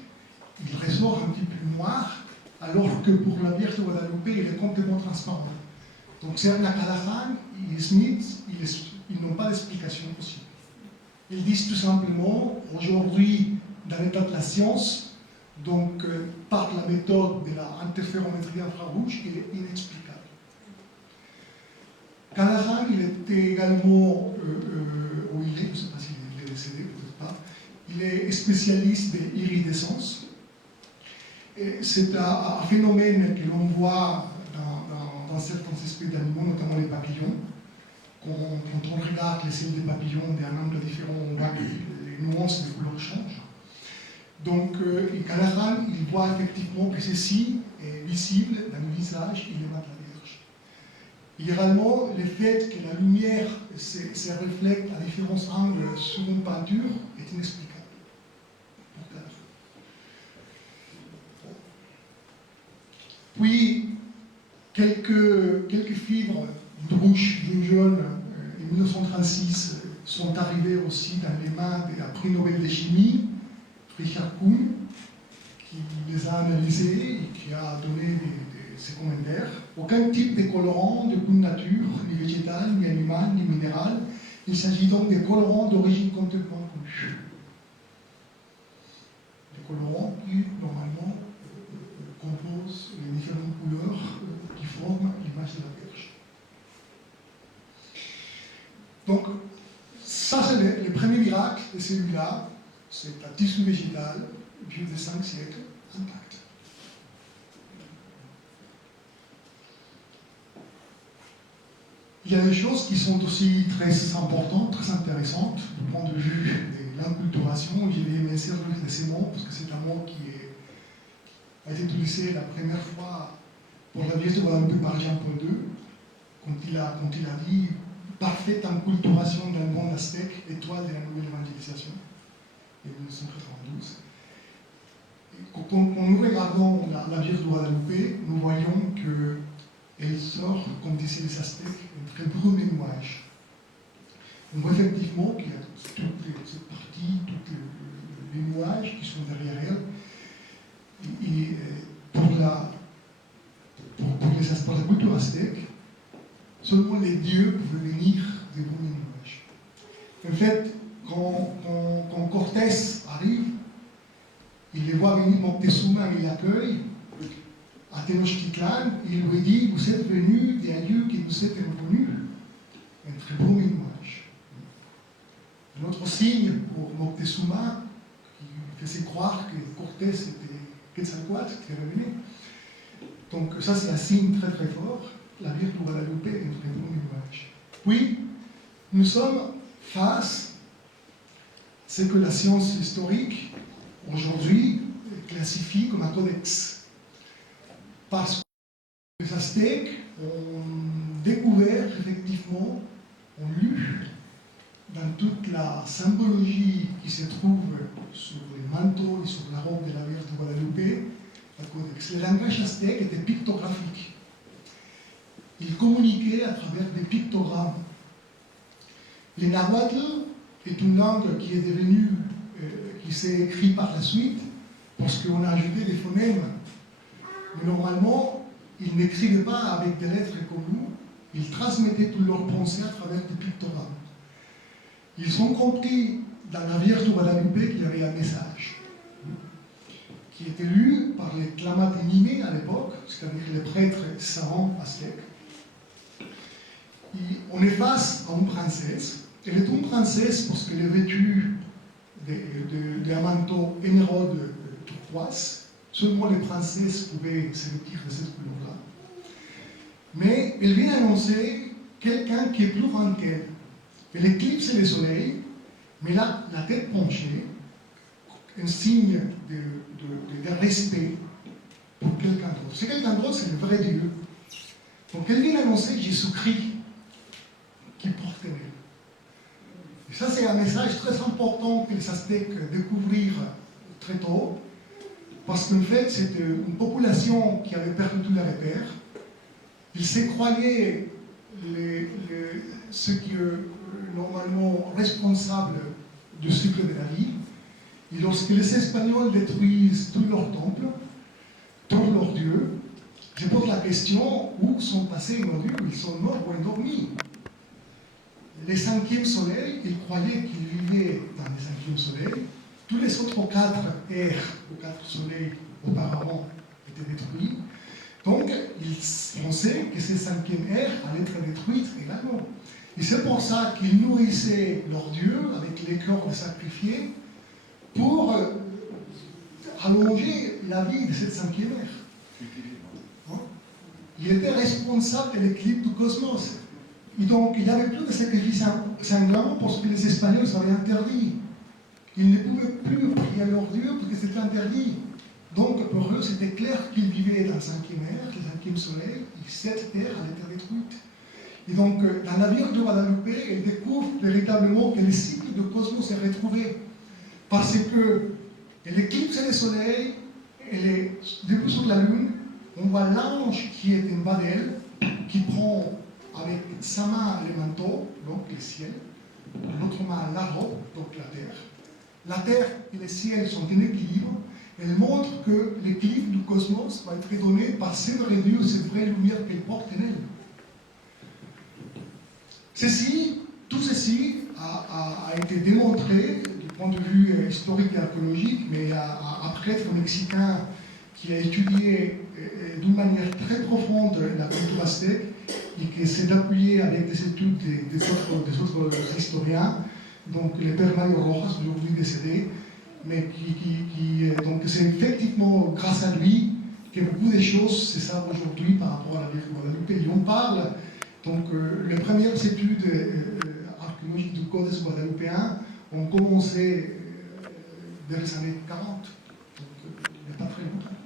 il ressort un petit peu noir, alors que pour la Vierge de Guadalupe, il est complètement transparent. Donc Serna Callahan et Smith, ils n'ont pas d'explication possible. Ils disent tout simplement, aujourd'hui, dans l'état de la science, donc par la méthode de l'interférométrie infrarouge, il est inexplicable. Callahan, il était également, ou il est, je ne sais pas s'il est décédé, peut-être pas, il est spécialiste de l'iridescence. C'est un phénomène que l'on voit dans certaines espèces d'animaux, notamment les papillons. Quand on regarde les cellules des papillons d'un angle différent, on voit que les nuances des couleurs changent. Donc, Callahan, il voit effectivement que ceci est visible dans le visage et les mains de la Vierge. Également, le fait que la lumière se reflète à différents angles sur une peinture est inexplicable. Puis, quelques fibres de rouge, de jaune, en 1936, sont arrivées aussi dans les mains d'un prix Nobel de chimie, Richard Kuhn, qui les a analysées et qui a donné ses commentaires. Aucun type de colorant de toute nature, ni végétal, ni animal, ni minéral. Il s'agit donc de colorants d'origine complètement connue. Des colorants qui, normalement, composent les différentes couleurs qui forment l'image de la Vierge. Donc, ça c'est le premier miracle de celui-là, c'est un tissu végétal, vieux de 5 siècles, intact. Il y a des choses qui sont aussi très importantes, très intéressantes, du point de vue de l'inculturation. Je vais me servir de ces mots, parce que c'est un mot qui a été utilisé la première fois pour la Vierge de Guadalupe par Jean-Paul II, quand il a dit « parfaite enculturation d'un monde aztèque, étoile de la nouvelle évangélisation » en 1992. Quand nous regardons la Vierge de Guadalupe, nous voyons qu'elle sort, comme disaient les Aztèques, un très beau nuage. On voit effectivement qu'il y a toutes cette partie, tous les nuages qui sont derrière elle. Et pour la culture aztèque, seulement les dieux pouvaient venir des bons nuages. En fait, quand Cortés arrive, il les voit venir Moctezuma et l'accueille à Tenochtitlan, il lui dit « Vous êtes venus des dieux qui nous êtes reconnus ». Un très beau nuage. Un autre signe pour Moctezuma, qui faisait croire que Cortés était Quetzalcoatl qui revenait. Donc ça c'est un signe très très fort. La Vierge de Guadalupe est un très beau nuage. Puis, nous sommes face à ce que la science historique, aujourd'hui, classifie comme un codex. Parce que les Aztèques ont découvert, effectivement, ont lu dans toute la symbologie qui se trouve sur les manteaux et sur la robe de la Vierge de Guadalupe, un codex. Le langage aztèque était pictographique. Il communiquait à travers des pictogrammes. Le nahuatl est une langue qui est devenue, qui s'est écrite par la suite, parce qu'on a ajouté des phonèmes. Mais normalement, ils n'écrivaient pas avec des lettres comme nous, ils transmettaient toutes leurs pensées à travers des pictogrammes. Ils ont compris dans la Vierge de Guadalupe qu'il y avait un message qui était lu par les clamatinimés à l'époque, c'est-à-dire les prêtres savants aztèques. On est face à une princesse. Elle est une princesse parce qu'elle est vêtue d'un manteau émeraude turquoise. Seulement les princesses pouvaient se vêtir de cette couleur-là. Mais elle vient annoncer quelqu'un qui est plus grand qu'elle. Elle éclipse le soleil, mais là, la tête penchée, un signe de respect pour quelqu'un d'autre. C'est quelqu'un d'autre, c'est le vrai Dieu. Donc elle vient annoncer Jésus-Christ qui porte elle. Et ça, c'est un message très important que les Aztèques découvrirent très tôt, parce qu'en fait, c'était une population qui avait perdu tous les repères. Ils se croyaient ceux qui, normalement, responsables du cycle de la vie. Et lorsque les Espagnols détruisent tous leurs temples, tous leurs dieux, je pose la question, où sont passés nos dieux? Ils sont morts ou endormis. Les cinquièmes soleils, ils croyaient qu'ils vivaient dans les cinquièmes soleils. Tous les autres 4 ères ou 4 soleils auparavant étaient détruits. Donc, ils pensaient que ces 5e ères allaient être détruites également. Et c'est pour ça qu'ils nourrissaient leurs dieux avec les corps de sacrifiés pour allonger la vie de cette 5e ère. Hein? Il était responsable de l'équilibre du cosmos. Et donc, il n'y avait plus de sacrifices sanglants parce que les Espagnols avaient interdit. Ils ne pouvaient plus prier à leur Dieu parce que c'était interdit. Donc, pour eux, c'était clair qu'ils vivaient dans la 5e ère, le 5e soleil, et cette terre allait être détruite. Et donc, dans la Vierge de Guadalupe, elle découvre véritablement que le cycle du cosmos est retrouvé. Parce que l'éclipse du soleil, elle est debout sur la lune, on voit l'ange qui est en bas d'elle, qui prend avec sa main le manteau, donc le ciel, l'autre main la robe, donc la terre. La terre et le ciel sont en équilibre. Elle montre que l'équilibre du cosmos va être donné par cette vraie Dieu, cette vraie lumière qu'elle porte en elle. Tout ceci a été démontré du point de vue historique et archéologique, mais il y a un prêtre mexicain qui a étudié d'une manière très profonde la culture aztèque et qui s'est appuyé avec des études des autres historiens, donc le père Mario Rojas, aujourd'hui décédé, mais donc c'est effectivement grâce à lui que beaucoup de choses se savent aujourd'hui par rapport à la Vierge de Guadalupe. Et on parle, donc les premières études archéologiques du Codex guadeloupéen ont commencé vers les années 40, donc il n'y a pas très longtemps.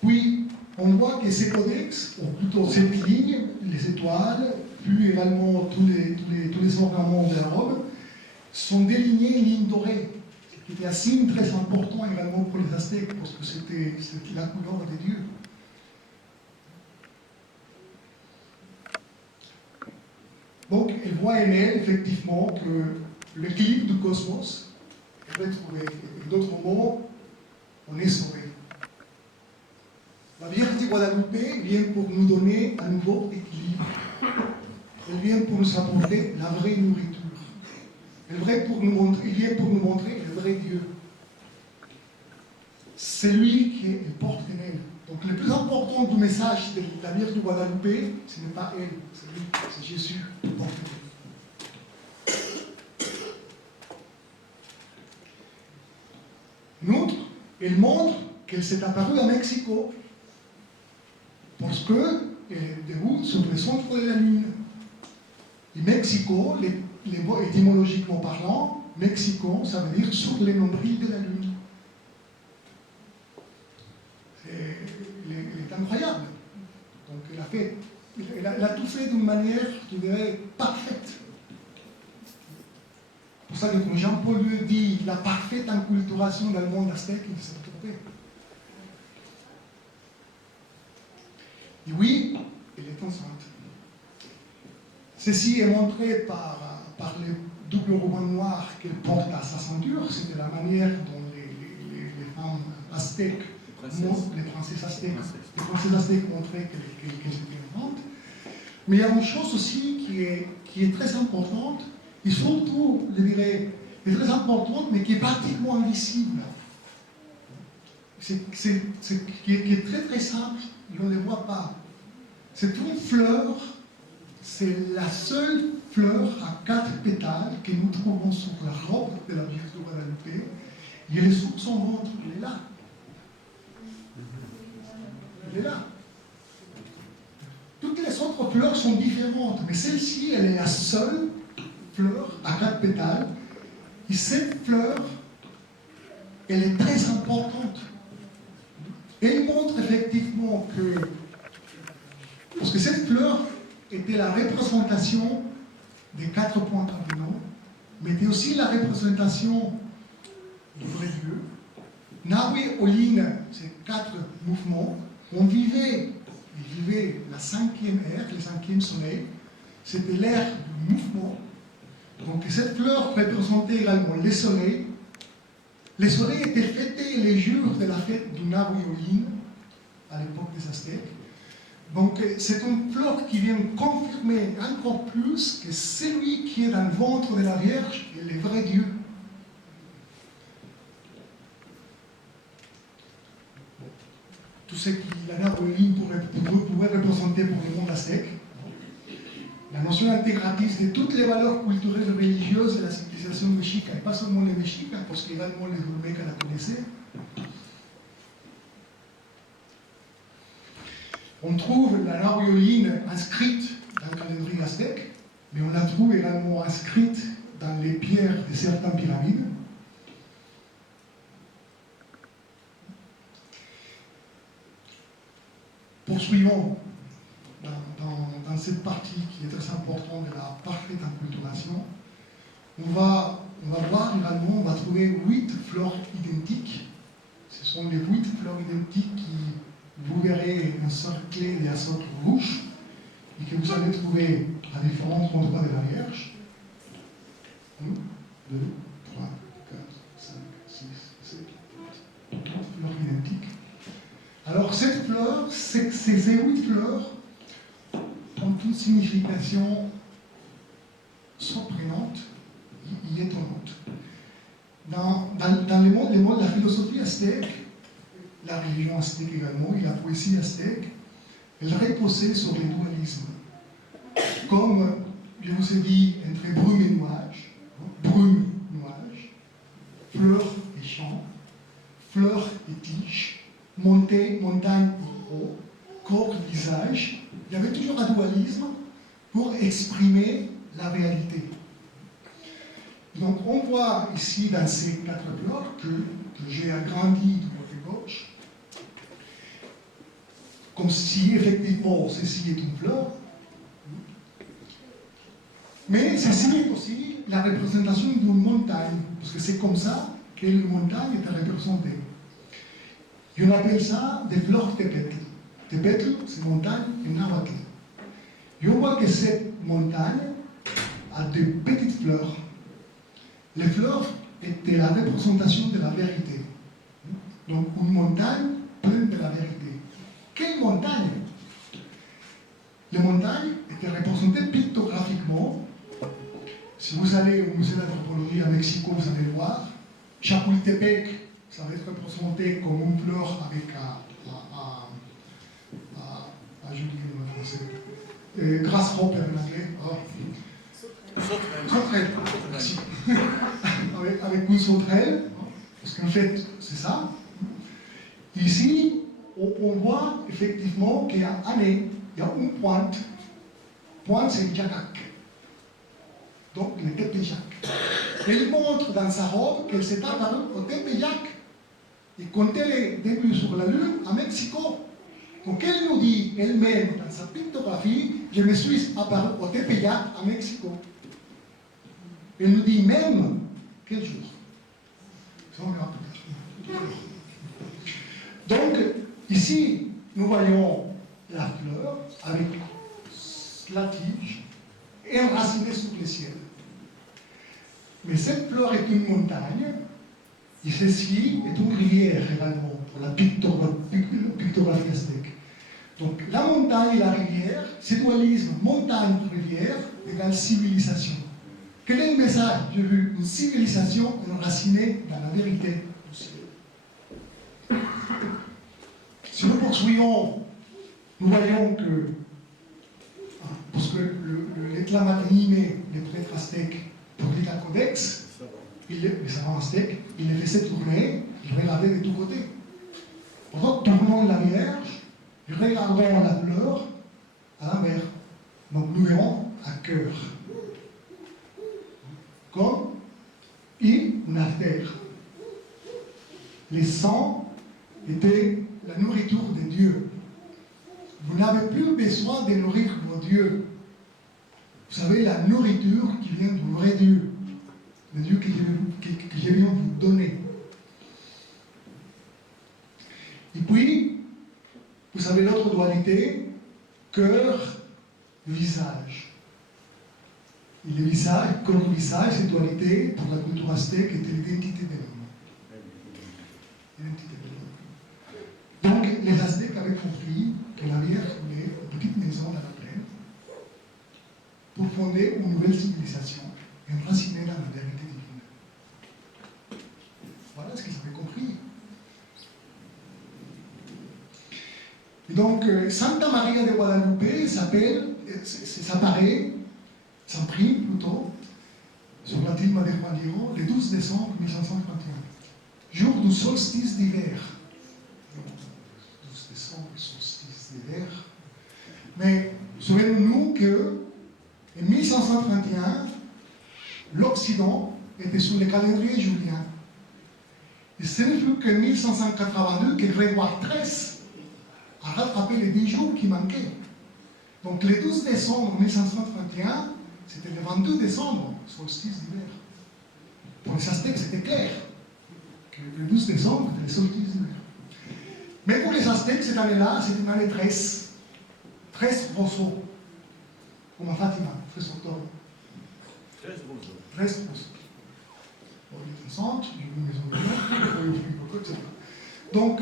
Puis, on voit que ces codex, ou plutôt cette ligne, les étoiles, puis également tous les ornements de la robe, sont délignés en ligne dorée, qui était un signe très important également pour les Aztèques, parce que c'était la couleur des dieux. Donc, elle voit en elle, effectivement, que l'équilibre du cosmos est retrouvé. D'autres mots, on est sauvé. La Vierge de Guadalupe vient pour nous donner un nouveau équilibre. Elle vient pour nous apporter la vraie nourriture. Elle vient pour nous montrer le vrai Dieu. C'est lui qui porte en elle. Donc le plus important du message de la Vierge de Guadalupe, ce n'est pas elle, c'est lui, c'est Jésus qui porte en elle. L'autre, elle montre qu'elle s'est apparue à Mexico parce qu'elle est debout sur le centre de la Lune. Et Mexico, étymologiquement parlant, Mexico, ça veut dire sur les nombrils de la Lune. Elle est incroyable. Donc elle a tout fait d'une manière, je dirais, parfaite. C'est pour ça que quand Jean-Paul II dit la parfaite enculturation dans le monde aztèque, il s'est trompé. Et oui, elle est enceinte. Ceci est montré par les doubles rubans noirs qu'elle porte à sa ceinture. C'était la manière dont les femmes aztèques, les princesses aztèques montraient qu'elles étaient enceintes. Mais il y a une chose aussi qui est très importante, et surtout, je dirais, qui est très importante, mais qui est pratiquement invisible. Qui est très très simple, et on ne le voit pas. C'est une fleur. C'est la seule fleur à 4 pétales que nous trouvons sur la robe de la Vierge de Guadalupe. Et elle est sur son ventre, elle est là. Elle est là. Toutes les autres fleurs sont différentes, mais celle-ci, elle est la seule fleur à 4 pétales. Et cette fleur, elle est très importante. Elle montre effectivement que, parce que cette fleur était la représentation des 4 points cardinaux, mais était aussi la représentation du vrai Dieu. Nahue Olin, ces 4 mouvements, on vivait la 5e ère, le 5e soleil, c'était l'ère du mouvement. Donc cette fleur représentait également les soleils. Les soleils étaient fêtés les jours de la fête du Nahuyoyin, à l'époque des Aztèques. Donc c'est une fleur qui vient confirmer encore plus que celui qui est dans le ventre de la Vierge est le vrai Dieu. Tout ce que la Nahuyoyin pouvait représenter pour le monde aztèque. La notion intégratrice de toutes les valeurs culturelles et religieuses de la civilisation mexicaine, et pas seulement les Mexicains, parce qu'également les Olmecas la connaissaient. On trouve la Nahuyoyin inscrite dans le calendrier aztèque, mais on la trouve également inscrite dans les pierres de certaines pyramides. Poursuivons dans cette partie qui est très importante de la parfaite enculturation. On va voir également, on va trouver 8 fleurs identiques. Ce sont les 8 fleurs identiques qui, vous verrez, encerclées et à centre rouge, et que vous allez trouver à différents endroits de la Vierge. 1, 2, 3, 4, 5, 6, 7, 8 fleurs identiques. Alors cette fleur, ces 8 fleurs ont une signification surprenante et étonnante. Dans le monde de la philosophie aztèque, la religion aztèque également, et la poésie aztèque, elle reposait sur les dualismes. Comme je vous ai dit, entre brume et nuage, fleurs et champs, fleurs et tiges, montagne et eau, corps, visage, il y avait toujours un dualisme pour exprimer la réalité. Donc on voit ici dans ces 4 fleurs que j'ai agrandi du côté gauche, comme si effectivement ceci est une fleur, mais ceci est aussi la représentation d'une montagne, parce que c'est comme ça que la montagne est représentée. Et on appelle ça des fleurs tepetl. Tepetl, c'est montagne en nahuatl. Et on voit que cette montagne a de petites fleurs. Les fleurs étaient la représentation de la vérité. Donc une montagne pleine de la vérité. Quelle montagne? Les montagnes étaient représentées pictographiquement. Si vous allez au musée d'anthropologie à Mexico, vous allez le voir. Chapultepec, ça va être représenté comme une fleur avec je dis en français, grasshopper en anglais. Sauterelle, merci. avec une sauterelle, parce qu'en fait, c'est ça. Ici, on voit effectivement qu'il y a année, il y a une pointe. Pointe, c'est Jakak. Donc, le Tepeyac. Elle montre dans sa robe qu'elle s'est apparue au Tepeyac. Et quand elle est début sur la Lune, à Mexico. Donc, elle nous dit elle-même dans sa pictographie, je me suis apparue au Tepeyac à Mexico. Elle nous dit même quel jour. Ça, on verra plus tard. Donc, ici, nous voyons la fleur avec la tige enracinée sous le ciel. Mais cette fleur est une montagne, et ceci est une rivière également, pour la pictographie aztèque. Donc, la montagne et la rivière, c'est dualisme, montagne-rivière égale civilisation. Quel est le message? J'ai vu une civilisation enracinée dans la vérité du ciel. Si nous poursuivons, nous voyons que, parce que l'éclat animé des prêtres aztèques publie un codex, les savants aztèques, il les faisait tourner, ils regardaient de tous côtés. Retournons la Vierge, regardons la fleur à l'envers. Donc nous verrons un cœur. Comme une artère. Les sangs étaient la nourriture de Dieu. Vous n'avez plus besoin de nourrir vos dieux. Vous savez, la nourriture qui vient du vrai Dieu, le Dieu que je viens vous donner. Et puis, vous savez l'autre dualité, cœur, visage. Et le visage, comme le visage, cette dualité, pour la culture aztèque, était l'identité de l'homme. L'identité de l'homme. Donc, les Aztèques avaient compris que la Vierge voulait une petite maison dans la plaine pour fonder une nouvelle civilisation, enracinée dans la vérité divine. Voilà ce qu'ils avaient compris. Et donc, Santa Maria de Guadalupe s'imprime plutôt, sur la tilma de Juan Diego, le 12 décembre 1531, jour du solstice d'hiver. 12 décembre, solstice d'hiver. Mais souvenons-nous qu'en 1531, l'Occident était sous le calendrier julien. Et ce n'est plus qu'en 1582 que Grégoire XIII a rattrapé les 10 jours qui manquaient. Donc le 12 décembre 1531, c'était le 22 décembre, solstice d'hiver. Pour les Aztèques, c'était clair que le 12 décembre, c'était le solstice d'hiver. Mais pour les Aztèques, cette année-là, c'était une année 13. 13 roseaux. Comme à Fatima, 13 octobre. 13 roseaux. 13 roseaux. On est au centre, il y a une maison de l'eau, etc. Donc,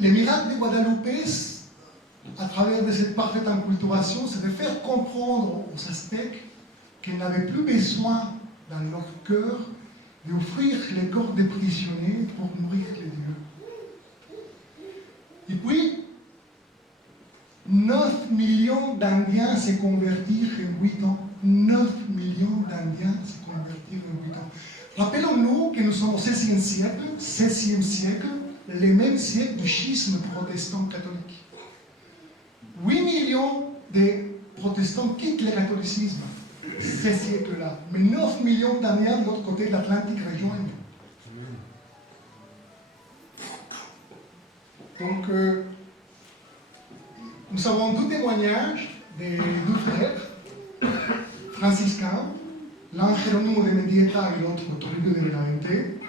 les miracles de Guadalupe, à travers de cette parfaite enculturation, c'est de faire comprendre aux Aztèques qu'ils n'avaient plus besoin, dans leur cœur, d'offrir les corps des prisonniers pour nourrir les dieux. Et puis, 9 millions d'Indiens se convertirent en 8 ans. 9 millions d'Indiens se convertirent en 8 ans. Rappelons-nous que nous sommes au XVIe siècle, le même siècle du schisme protestant catholique. 8 millions de protestants quittent le catholicisme ce siècle-là, mais 9 millions d'Indiens de l'autre côté de l'Atlantique rejoignent. Donc, nous avons deux témoignages des deux frères franciscains, l'un Jerónimo de Mendieta et l'autre Toribio de Benavente,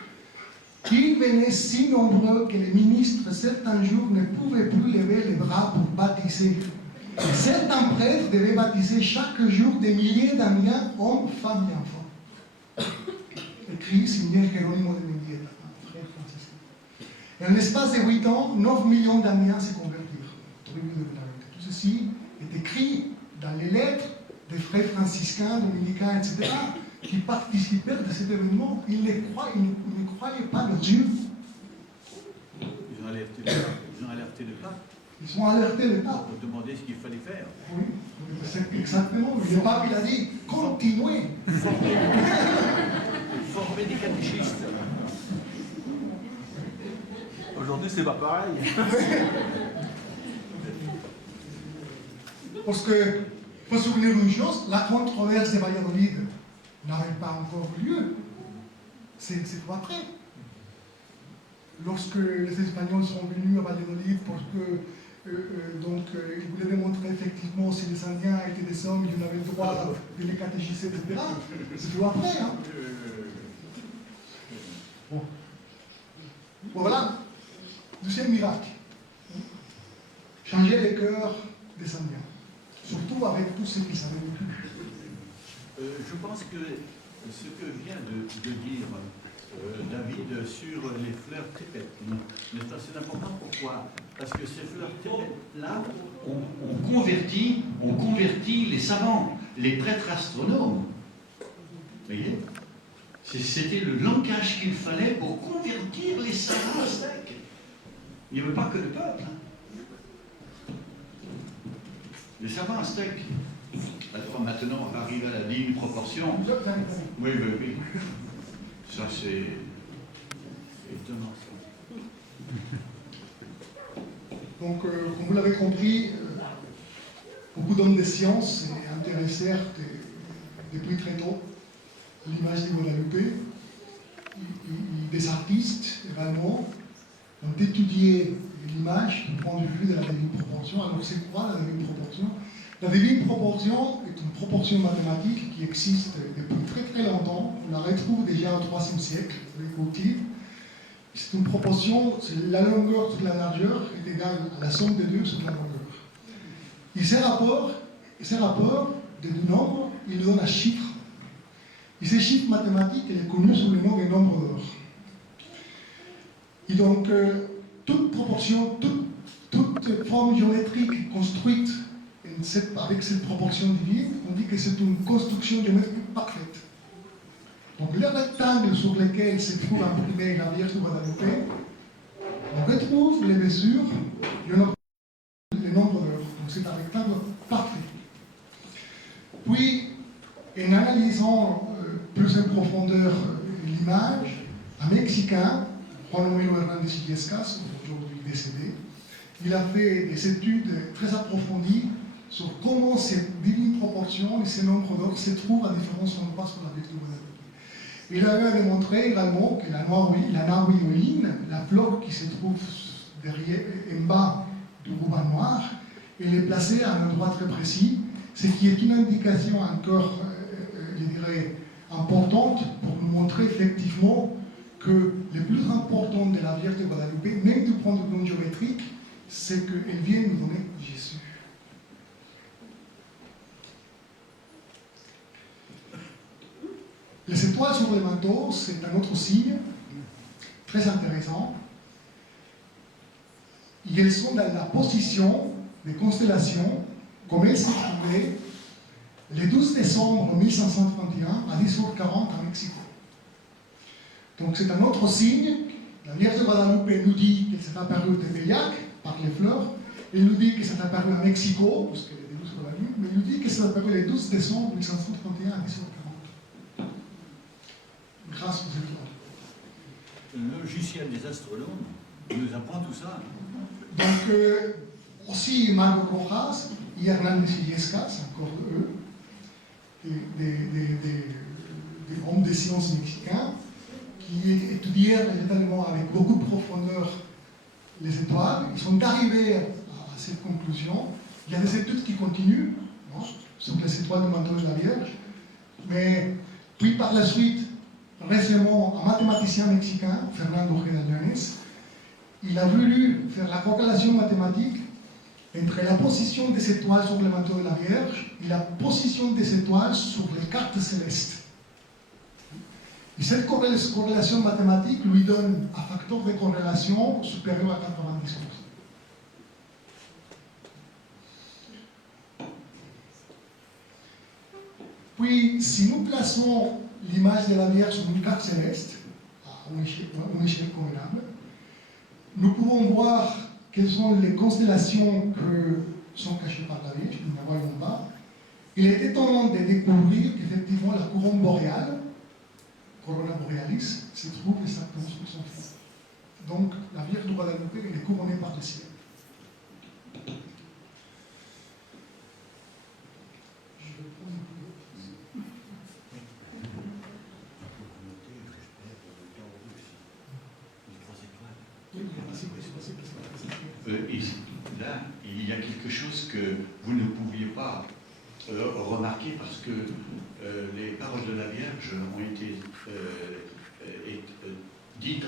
qui venaient si nombreux que les ministres, certains jours, ne pouvaient plus lever les bras pour baptiser. Certains prêtres devaient baptiser chaque jour des milliers d'Indiens, hommes, femmes et enfants. Écrit, signé Jerónimo de Mendieta, un frère franciscain. Et en l'espace de 8 ans, 9 millions d'Indiens se convertirent. Tout ceci est écrit dans les lettres des frères franciscains, dominicains, etc., qui participèrent de cet événement. Ils ne croyaient pas leurs yeux. Ils ont alerté le pape. Ils ont alerté le pape. Pour demander ce qu'il fallait faire. Oui, c'est exactement. Le pape, il a dit, continuez. Former des catéchistes. Aujourd'hui, c'est pas pareil. Parce que, il faut se souvenir d'une chose, la controverse de Valladolid n'avait pas encore eu lieu. C'est tout après. Lorsque les Espagnols sont venus à Valladolid parce que ils voulaient démontrer effectivement si les Indiens étaient des hommes, ils avaient le droit de les catéchiser, etc. C'est tout après. Hein. Bon. Voilà. Deuxième miracle. Changer les cœurs des Indiens. Surtout avec tout ce qu'ils avaient vécu. Je pense que ce que vient de dire David sur les fleurs tépètes, c'est important. Pourquoi? Parce que ces fleurs tépètes-là ont converti les savants, les prêtres astronomes. Vous voyez? C'était le langage qu'il fallait pour convertir les savants aztèques. Il n'y avait pas que le peuple. Hein. Les savants aztèques. Maintenant, on arrive à la digne proportion. Oui. Ça, c'est étonnant. Donc, comme vous l'avez compris, beaucoup d'hommes de science s'intéressèrent depuis très tôt à l'image de Guadalupe. Des artistes également ont étudié l'image du point de vue de la divine proportion. Alors, c'est quoi la divine proportion? La divine proportion est une proportion mathématique qui existe depuis très très longtemps. On la retrouve déjà au IIIe siècle avec Euclide. C'est une proportion, c'est la longueur sur la largeur est égale à la somme des deux sur la longueur. Et ces rapports de deux nombres, il donne un chiffre. Et ce chiffre mathématique, il est connu sous le nom de nombre d'or. Et donc, toute proportion, toute forme géométrique construite avec cette proportion divine, on dit que c'est une construction géométrique parfaite. Donc, les rectangles sur lesquels se trouve imprimée la Vierge de Guadalupe, on retrouve les mesures du nombre d'heures. Donc, c'est un rectangle parfait. Puis, en analysant plus en profondeur l'image, un Mexicain, Juan Homero Hernández Illescas, aujourd'hui décédé, il a fait des études très approfondies sur comment ces divines proportions et ces nombres d'or se trouvent à différents endroits sur la Vierge de Guadalupe. Il avait démontré également que la nahuioline, la fleur qui se trouve en bas du ruban noir, elle est placée à un endroit très précis, ce qui est une indication encore, je dirais, importante pour nous montrer effectivement que le plus important de la Vierge de Guadalupe, même du point de vue géométrique, c'est qu'elle vient nous donner Jésus. Les étoiles sur le manteau, c'est un autre signe très intéressant. Et elles sont dans la position des constellations, comme elles se trouvaient le 12 décembre 1531 à 10h40 à Mexico. Donc c'est un autre signe. La Vierge de Guadalupe nous dit qu'elle s'est apparue au Tepeyac par les fleurs. Elle nous dit qu'elle s'est apparue à Mexico, parce qu'elle était 12 sur la lune, mais elle nous dit qu'elle s'est apparue le 12 décembre 1531 à 10h40. Grâce aux étoiles. Le logiciel des astronomes nous apprend tout ça. Donc, aussi Marco Rojas et Hernández Illescas, encore eux, des hommes de sciences mexicains, qui étudièrent véritablement avec beaucoup de profondeur les étoiles. Ils sont arrivés à cette conclusion. Il y a des études qui continuent, non, sur les étoiles du manteau de la Vierge, mais puis par la suite, récemment, un mathématicien mexicain, Fernando Gedallanes, il a voulu faire la corrélation mathématique entre la position des étoiles sur le manteau de la Vierge et la position des étoiles sur les cartes célestes. Et cette corrélation mathématique lui donne un facteur de corrélation supérieur à 90%. Puis, si nous plaçons l'image de la Vierge sur une carte céleste, à une échelle convenable, nous pouvons voir quelles sont les constellations qui sont cachées par la Vierge, nous ne la voyons pas. Il est étonnant de découvrir qu'effectivement la couronne boréale, Corona Borealis, se trouve exactement sur son fond. Donc la Vierge de Guadalupe elle est couronnée par le ciel. Je vais prendre un peu d'eau. Là, il y a quelque chose que vous ne pouviez pas remarquer parce que les paroles de la Vierge ont été dites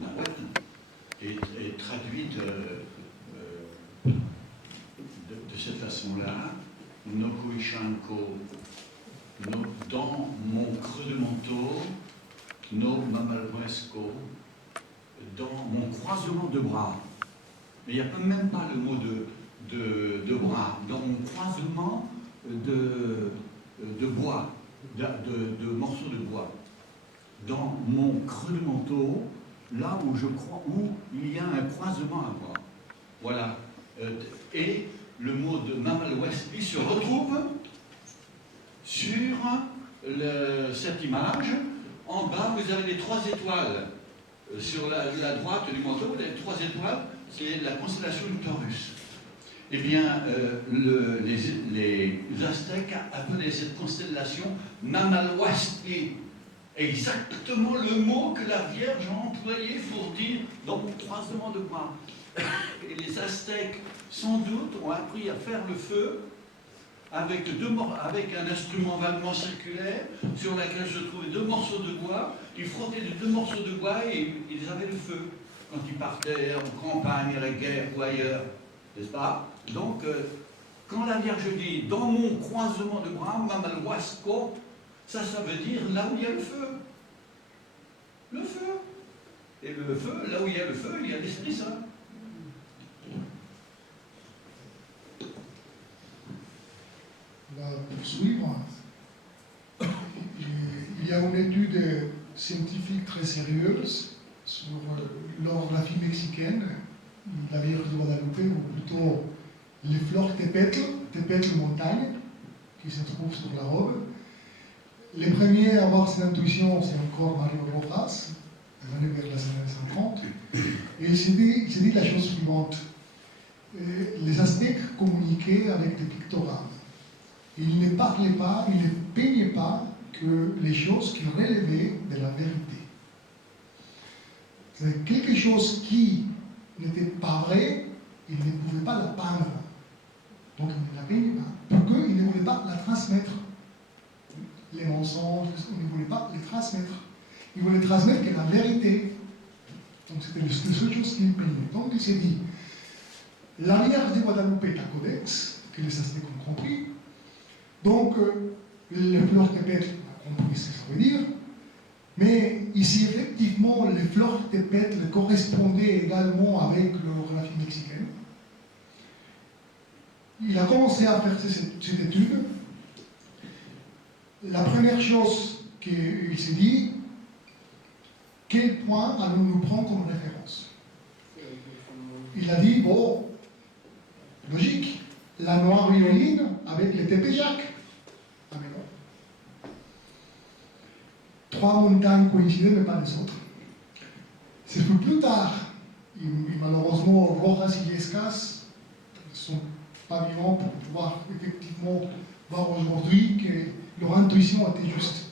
en latin et traduites de cette façon-là. No Kuishanko, dans mon creux de manteau, no mamalhuesco, dans mon croisement de bras. Mais il n'y a même pas le mot de bras. Dans mon croisement de bois, de morceaux de bois. Dans mon creux de manteau, là où je crois, où il y a un croisement à voir. Voilà. Et le mot de Mamalhuesco, il se retrouve sur cette image. En bas, vous avez les 3 étoiles. Sur la droite du manteau, les 3 étoiles, c'est la constellation du Taurus. Eh bien, les Aztèques appelaient cette constellation Mamalhuesco. Exactement le mot que la Vierge a employé pour dire dans mon croisement de bras. Et les Aztèques, sans doute, ont appris à faire le feu avec un instrument vaguement circulaire sur lequel se trouvaient 2 morceaux de bois. Ils frottaient les 2 morceaux de bois et ils avaient le feu quand ils partaient en campagne, à la guerre ou ailleurs, n'est-ce pas? Donc, Quand la Vierge dit « dans mon croisement de bras, mamal wasco », ça veut dire là où il y a le feu. Le feu. Et le feu, là où il y a le feu, il y a l'Esprit Saint. On va poursuivre. Il y a une étude scientifique très sérieuse sur l'orographie mexicaine, la Vierge de Guadalupe, ou plutôt les fleurs tepetl montagne, qui se trouvent sur la robe. Les premiers à avoir cette intuition, c'est encore Mario Rojas, venu vers les années 50, et il s'est dit la chose suivante. Les Aztèques communiquaient avec des pictogrammes. Ils ne parlaient pas, ils ne peignaient pas que les choses qui relevaient de la vérité. C'est quelque chose qui n'était pas vrai, ils ne pouvaient pas la peindre. Donc ils ne la peignaient pas. Pourquoi ils ne voulaient pas la transmettre? Les mensonges, ils ne voulaient pas les transmettre. Ils voulaient transmettre que la vérité. Donc c'était la seule chose qu'ils peignaient. Donc il s'est dit, la Vierge de Guadalupe est un codex, que les Aztèques ont compris. Donc, les fleurs tepetl, on a compris ce que ça veut dire. Mais ici, effectivement, les fleurs tepetl correspondaient également avec l'orographie mexicaine. Il a commencé à faire cette étude. La première chose qu'il s'est dit, quel point allons-nous prendre comme référence? Il a dit, bon, logique, la noire violine avec les Tepeyac. Ah mais non. 3 montagnes coïncidaient, mais pas les autres. C'est plus tard, et malheureusement, Rojas et Illescas ne sont pas vivants pour pouvoir effectivement voir aujourd'hui que leur intuition était juste.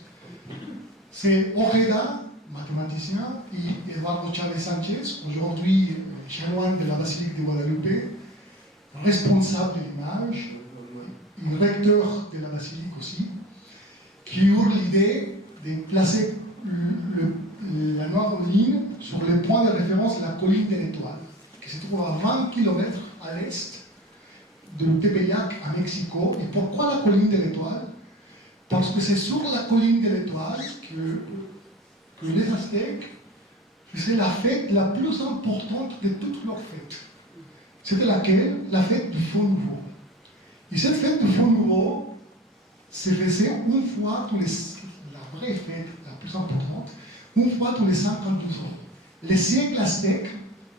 C'est Ojeda, mathématicien, et Eduardo Chavez Sanchez, aujourd'hui chanoine de la basilique de Guadalupe, responsable de l'image, et recteur de la basilique aussi, qui eurent l'idée de placer la noire ligne sur le point de référence de la colline de l'Étoile, qui se trouve à 20 km à l'est de Tepeyac à Mexico. Et pourquoi la colline de l'Étoile? Parce que c'est sur la colline de l'Étoile que les Aztèques faisaient la fête la plus importante de toutes leurs fêtes. C'était laquelle? La fête du Feu Nouveau. Et cette fête du Feu Nouveau se faisait une fois tous les... La vraie fête, la plus importante, une fois tous les 52 ans. Les siècles aztèques,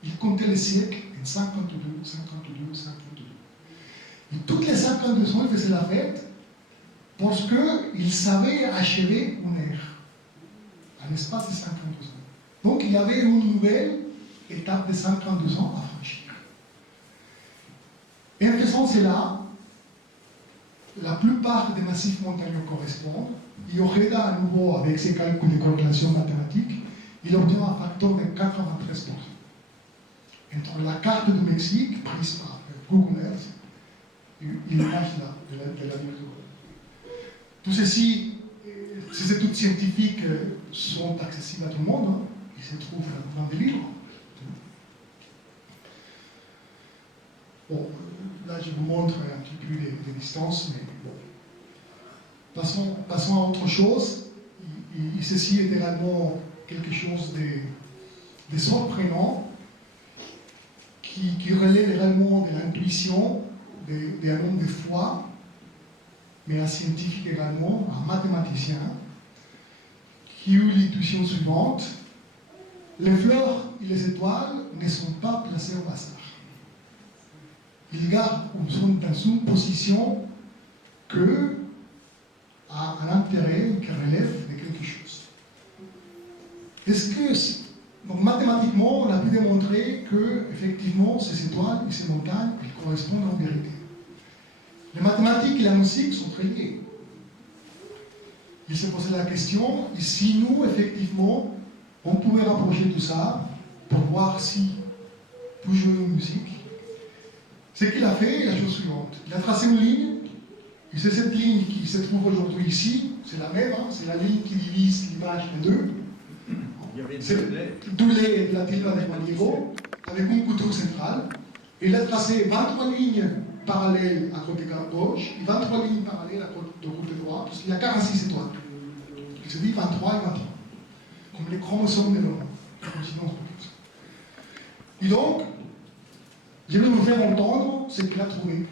ils comptaient les siècles en 52, 52, 52. Et toutes les 52 ans, ils faisaient la fête parce qu'ils savaient achever une ère, à l'espace de 52 ans. Donc il y avait une nouvelle étape de 52 ans à franchir. Et en faisant cela, la plupart des massifs montagneux correspondent. Et Ojeda, à nouveau, avec ses calculs de corrélation mathématique, il obtient un facteur de 93%. Entre la carte du Mexique, prise par Google Earth, et l'image de la Vierge de Guadalupe. Tout ceci, ces études scientifiques sont accessibles à tout le monde. Hein. Ils se trouvent dans des livres. Bon, là, je vous montre un petit peu les distances, mais bon. Passons à autre chose. Et ceci est également quelque chose de surprenant qui relève également de l'intuition, d'un homme de foi, mais un scientifique également, un mathématicien, qui eut l'intuition suivante. Les fleurs et les étoiles ne sont pas placées au hasard. Ils gardent ou sont dans une position que a un intérêt qui relève de quelque chose. Est-ce que, donc mathématiquement, on a pu démontrer que, effectivement, ces étoiles et ces montagnes, elles correspondent en vérité. Les mathématiques et la musique sont très liées. Il s'est posé la question, et si nous, effectivement, on pouvait rapprocher tout ça pour voir si peut jouer une musique. Ce qu'il a fait est la chose suivante. Il a tracé une ligne, et c'est cette ligne qui se trouve aujourd'hui ici, c'est la même, hein, c'est la ligne qui divise l'image en deux. C'est doublé de la tilde de Juan Diego, avec un couteau central. Et il a tracé 23 lignes parallèles à côté gauche et 23 lignes parallèles de côté droit, parce qu'il y a 46 étoiles. Il se dit 23 et 23, comme les chromosomes de l'homme. Et donc, je vais vous faire entendre ce qu'il a trouvé.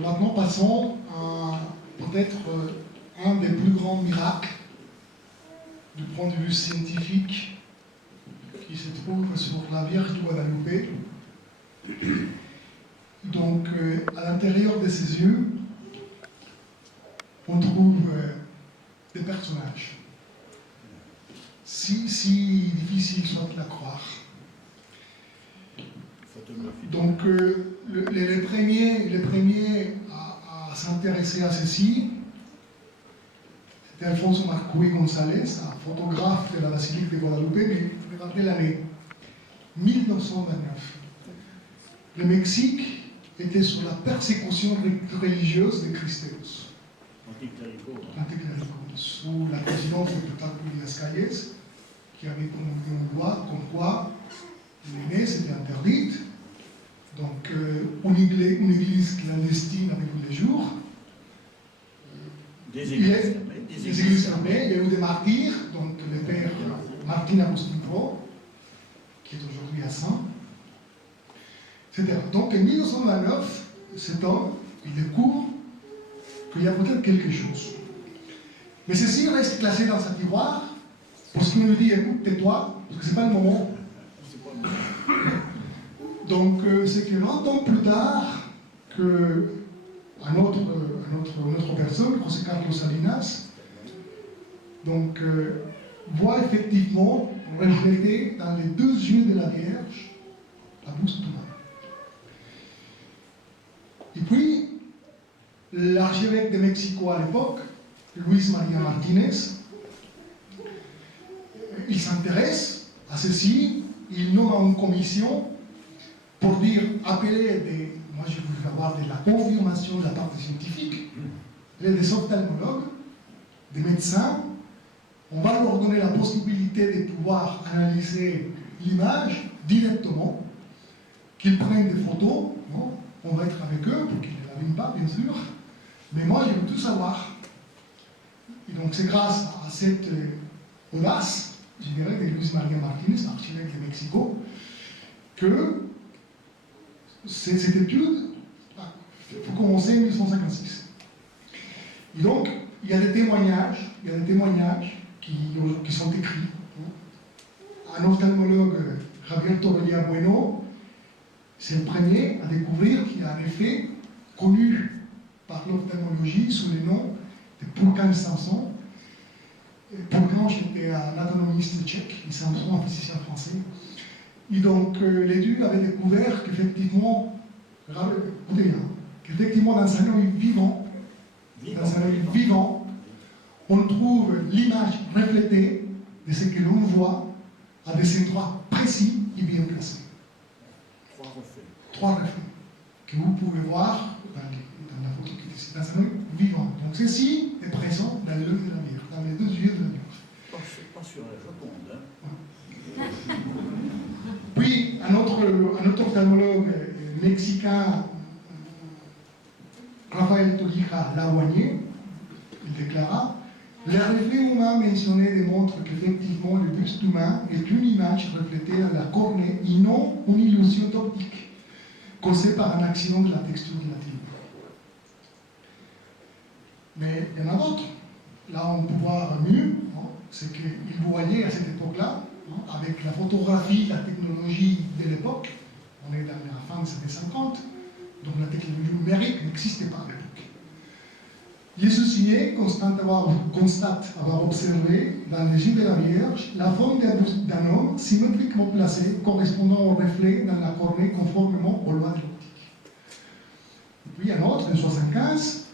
Maintenant, passons à peut-être un des plus grands miracles du point de vue scientifique qui se trouve sur la Vierge de Guadalupe. Donc, à l'intérieur de ses yeux, on trouve des personnages. Si difficile soit de la croire. Donc, les premiers à s'intéresser à ceci, c'était Alfonso Marcuy González, un photographe de la basilique de Guadalupe, mais regardez l'année 1929. Le Mexique était sous la persécution religieuse des Christeros, anticléricaux, sous la présidence de Plutarco Elías Calles, qui avait promulgué une loi comme quoi les messes étaient interdites. Donc, une église clandestine avec tous les jours. Des églises fermées. Il y a eu des martyrs, donc le père Martín Agustín Pro, qui est aujourd'hui à Saint, etc. Donc, en 1929, cet homme, il découvre qu'il y a peut-être quelque chose. Mais ceci reste classé dans sa tiroir, parce qu'on lui dit, écoute, tais-toi, parce que ce n'est pas le moment. Donc, c'est que 20 ans plus tard, qu'une autre personne, José Carlos Salinas, donc, voit effectivement refléter dans les deux yeux de la Vierge la bouche de Thomas. Et puis, l'archevêque de Mexico à l'époque, Luis María Martínez, il s'intéresse à ceci, il nomme une commission pour dire, appeler moi je voulais avoir de la confirmation de la part des scientifiques, des ophtalmologues, des médecins, on va leur donner la possibilité de pouvoir analyser l'image directement, qu'ils prennent des photos, bon, on va être avec eux pour qu'ils ne l'abîment pas, bien sûr, mais moi je veux tout savoir. Et donc c'est grâce à cette audace, je dirais, de Luis María Martínez, archevêque de Mexico, que cette étude faut commencer en 1956. Et donc, il y a des témoignages qui sont écrits. Un ophtalmologue, Javier Torrelia Bueno, c'est le premier à découvrir qu'il a en effet connu par l'ophtalmologie sous le nom de Purkan 500, Bourgange était un anatomiste tchèque, et c'est un physicien français. Et donc, l'étude avait découvert qu'effectivement, écoutez bien, qu'effectivement, dans un œil vivant, on trouve l'image reflétée de ce que l'on voit à des endroits précis et bien placés. Trois reflets que vous pouvez voir dans la photo qui est ici, dans un œil vivant. Donc ceci est présent dans l'œil de la Vierge, dans les deux yeux de la Vierge. Pas sur la Joconde, hein. Puis un autre ophtalmologue mexicain, Rafael Torija Laguagné, il déclara: les reflets humains mentionnés démontrent qu'effectivement le buste humain est une image reflétée dans la cornée et non une illusion d'optique causée par un accident de la texture de la tibre. Mais il y en a d'autres. Là, on peut voir mieux, hein, c'est qu'il voyait à cette époque-là, hein, avec la photographie, la technologie de l'époque, on est dans la fin des années 50, donc la technologie numérique n'existait pas à l'époque. Il soucié constate avoir observé dans les yeux de la Vierge la forme d'un homme symétriquement placé correspondant au reflet dans la cornée conformément aux lois de l'optique. Puis un autre, en 1975,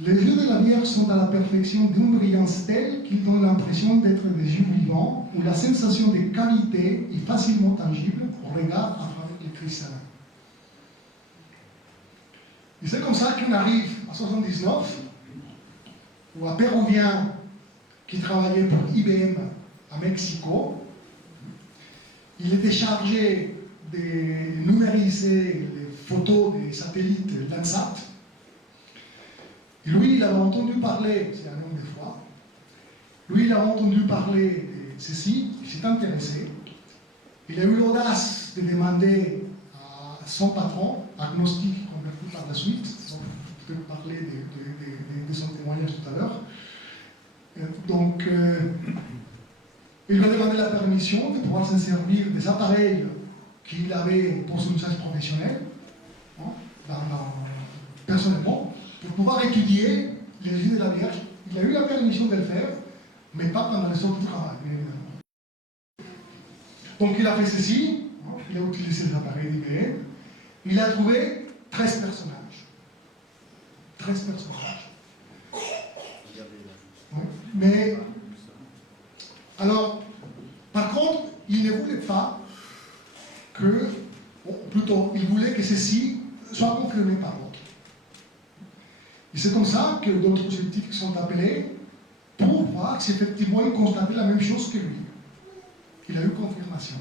les yeux de la Vierge sont à la perfection d'une brillance telle qu'ils donnent l'impression d'être des yeux vivants où la sensation de qualité est facilement tangible au regard à travers les cristallins. Et c'est comme ça qu'on arrive à 79, où un Péruvien qui travaillait pour IBM à Mexico, il était chargé de numériser les photos des satellites Landsat. Et lui, il avait entendu parler, c'est un homme de foi, lui, il a entendu parler de ceci, il s'est intéressé. Il a eu l'audace de demander à son patron, agnostique, par la suite, je peux parler de son témoignage tout à l'heure. Donc, il lui a demandé la permission de pouvoir se servir des appareils qu'il avait pour son usage professionnel, hein, personnellement, pour pouvoir étudier les yeux de la Vierge. Il a eu la permission de le faire, mais pas pendant les heures de travail, bien évidemment. Donc, il a fait ceci, hein, il a utilisé les appareils d'IBM, il a trouvé 13 personnages. 13 personnages. Ouais. Mais, alors, par contre, il ne voulait pas que, plutôt, il voulait que ceci soit confirmé par l'autre. Et c'est comme ça que d'autres scientifiques sont appelés pour voir si effectivement ils constataient la même chose que lui. Il a eu confirmation.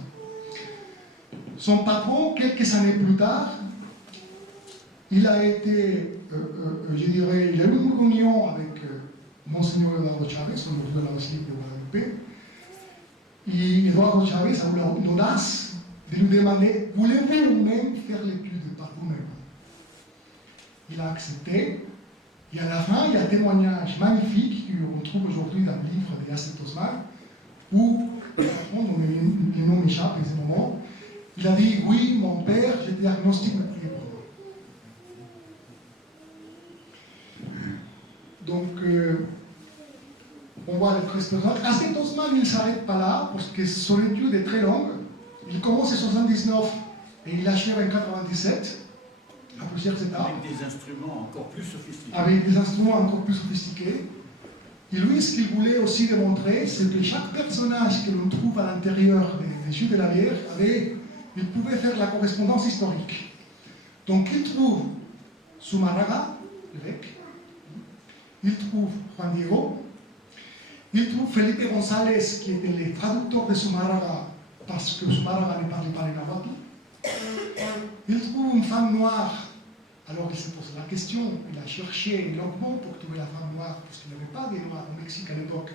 Son patron, quelques années plus tard, il a été, je dirais, il a eu une réunion avec Monseigneur Eduardo Chavez, au de la Basilique de Guadalupe, et Eduardo Chavez a eu l'audace de lui demander: voulez-vous vous-même faire l'étude par vous-même? Il a accepté, et à la fin, il y a un témoignage magnifique qu'on trouve aujourd'hui dans le livre de Yasset Osman, où, le nom m'échappe en ce moment, il a dit: oui, mon père, j'étais agnostique, mais priez pour moi. Donc, on voit les 13 personnages. Yasset Osman, il ne s'arrête pas là, parce que son étude est très longue. Il commence en 79 et il achève en 97, à plusieurs étapes. Avec des instruments encore plus sophistiqués. Avec des instruments encore plus sophistiqués. Et lui, ce qu'il voulait aussi démontrer, c'est que chaque personnage que l'on trouve à l'intérieur des yeux de la Vierge il pouvait faire la correspondance historique. Donc il trouve Zumarraga, l'évêque, il trouve Juan Diego, il trouve Felipe González, qui était le traducteur de Zumarraga, parce que Zumarraga ne parlait pas le nahuatl. Il trouve une femme noire. Alors il se pose la question, il a cherché longuement pour trouver la femme noire, parce qu'il n'y avait pas des noirs au Mexique à l'époque.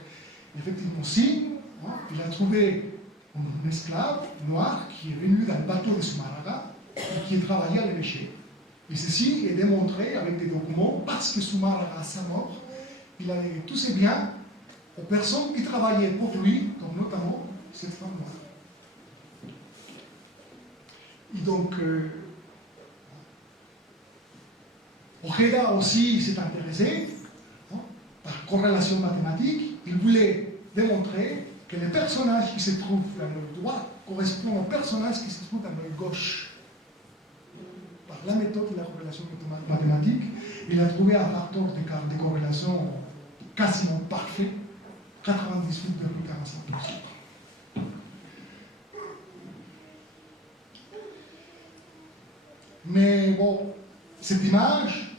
Effectivement, si, hein, il a trouvé un esclave noir qui est venu dans le bateau de Zumarraga et qui a travaillé à l'évêché. Et ceci est démontré avec des documents parce que Zumarraga, à sa mort, il a légué tous ses biens aux personnes qui travaillaient pour lui, donc notamment cette femme noire. Et donc, Ojeda aussi s'est intéressé, hein, par corrélation mathématique, il voulait démontrer que les personnages qui se trouvent dans le droit correspondent aux personnages qui se trouvent dans le gauche. Par la méthode de la corrélation mathématique, il a trouvé un facteur de corrélation quasiment parfait, 98,45%. Mais bon, cette image,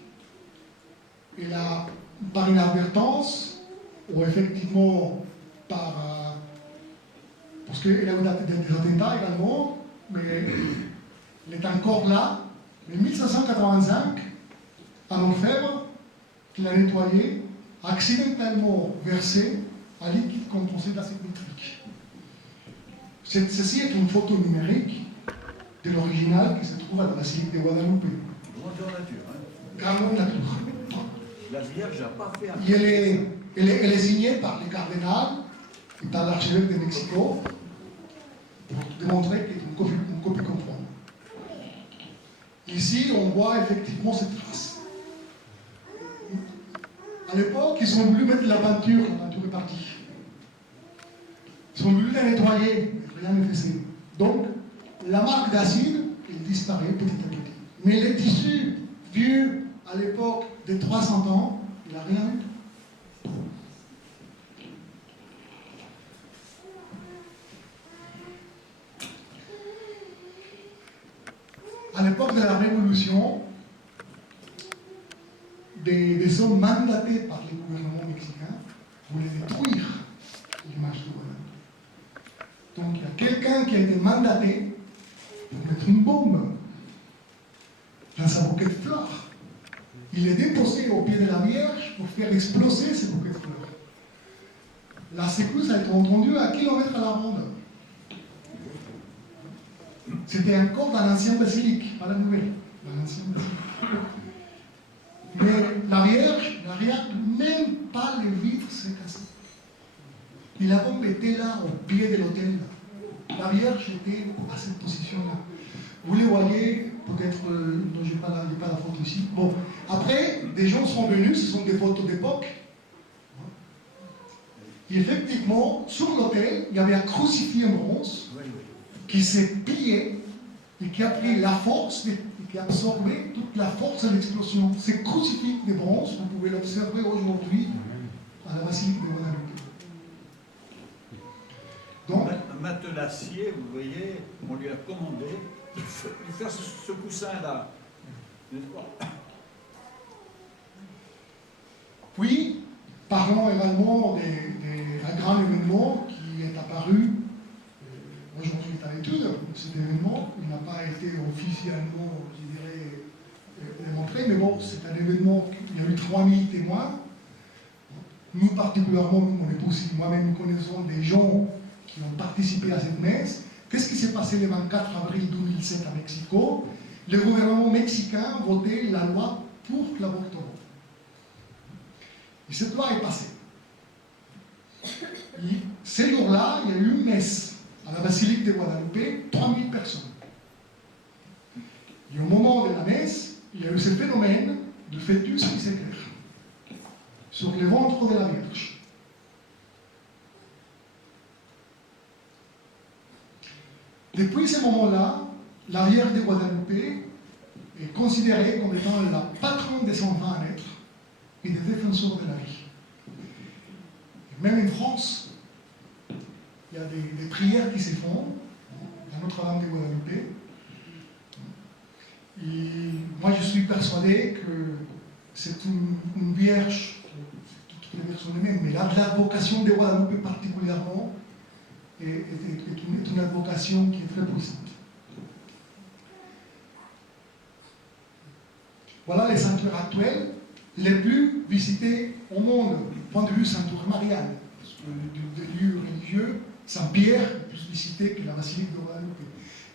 elle a, par inadvertance, ou effectivement parce qu'elle a eu des attentats également, mais elle est encore là. Mais 1585, un orfèvre qu'il a nettoyé, accidentellement versé un liquide composé d'acide nitrique. Ceci est une photo numérique de l'original qui se trouve à la basilique de Guadalupe. Grandeur nature, hein. Grandeur nature. La Vierge n'a pas fait un... Et elle est signée par le cardinal et par l'archevêque de Mexico pour démontrer qu'il est une copie conforme. Ici, on voit effectivement cette trace. À l'époque, ils ont voulu mettre la peinture est partie. Ils ont voulu la nettoyer, mais rien n'est fait. Donc, la marque d'acide, elle disparaît petit à petit. Mais les tissus vieux à l'époque de 300 ans, il n'a rien eu. À l'époque de la Révolution, des hommes mandatés par les gouvernements mexicains voulaient détruire l'image de Guadalupe. Donc il y a quelqu'un qui a été mandaté pour mettre une bombe dans sa bouquet de fleurs. Il est déposé au pied de la Vierge pour faire exploser ce bouquet de fleurs. La secousse a été entendue à kilomètres à la ronde. C'était un corps d'un ancien basilique, pas la nouvelle, d'un ancien basilique. Mais la Vierge n'arrive même pas le vitre s'est cassé. Et la bombe était là, au pied de l'autel. La Vierge était à cette position-là. Vous les voyez, peut-être, non, je n'ai pas la photo ici. Bon, après, des gens sont venus, ce sont des photos d'époque. Et effectivement, sur l'autel, il y avait un crucifix en bronze qui s'est plié et qui a pris la force et qui a absorbé toute la force de l'explosion. Ce crucifix de bronze, vous pouvez l'observer aujourd'hui à la basilique de Guadalupe. Donc, Matelassier, vous voyez, on lui a commandé de faire ce coussin-là. Puis, parlons également d'un grand événement qui est apparu. Aujourd'hui, est à l'étude. Cet événement, il n'a pas été officiellement, je dirais, démontré, mais bon, c'est un événement, il y a eu 3000 témoins. Nous, particulièrement, mon épouse et moi-même, nous connaissons des gens qui ont participé à cette messe. Qu'est-ce qui s'est passé le 24 avril 2007 à Mexico? Le gouvernement mexicain a voté la loi pour l'avortement. Et cette loi est passée. Et ce jour-là, il y a eu une messe à la basilique de Guadalupe, 3000 personnes. Et au moment de la messe, il y a eu ce phénomène de fœtus qui s'éclaire sur le ventre de la Vierge. Depuis ce moment-là, la Vierge de Guadalupe est considérée comme étant la patronne des enfants à naître et des défenseurs de la vie. Et même en France, il y a des prières qui se font dans Notre-Dame de Guadalupe. Et moi, je suis persuadé que c'est une vierge, toutes les vierges sont les mêmes, mais l'advocation de Guadalupe particulièrement est une advocation qui est très puissante. Voilà les sanctuaires actuels les plus visités au monde, du point de vue sanctuaire marial. Parce que des lieux religieux, Saint-Pierre est plus visité que la basilique de Guadalupe.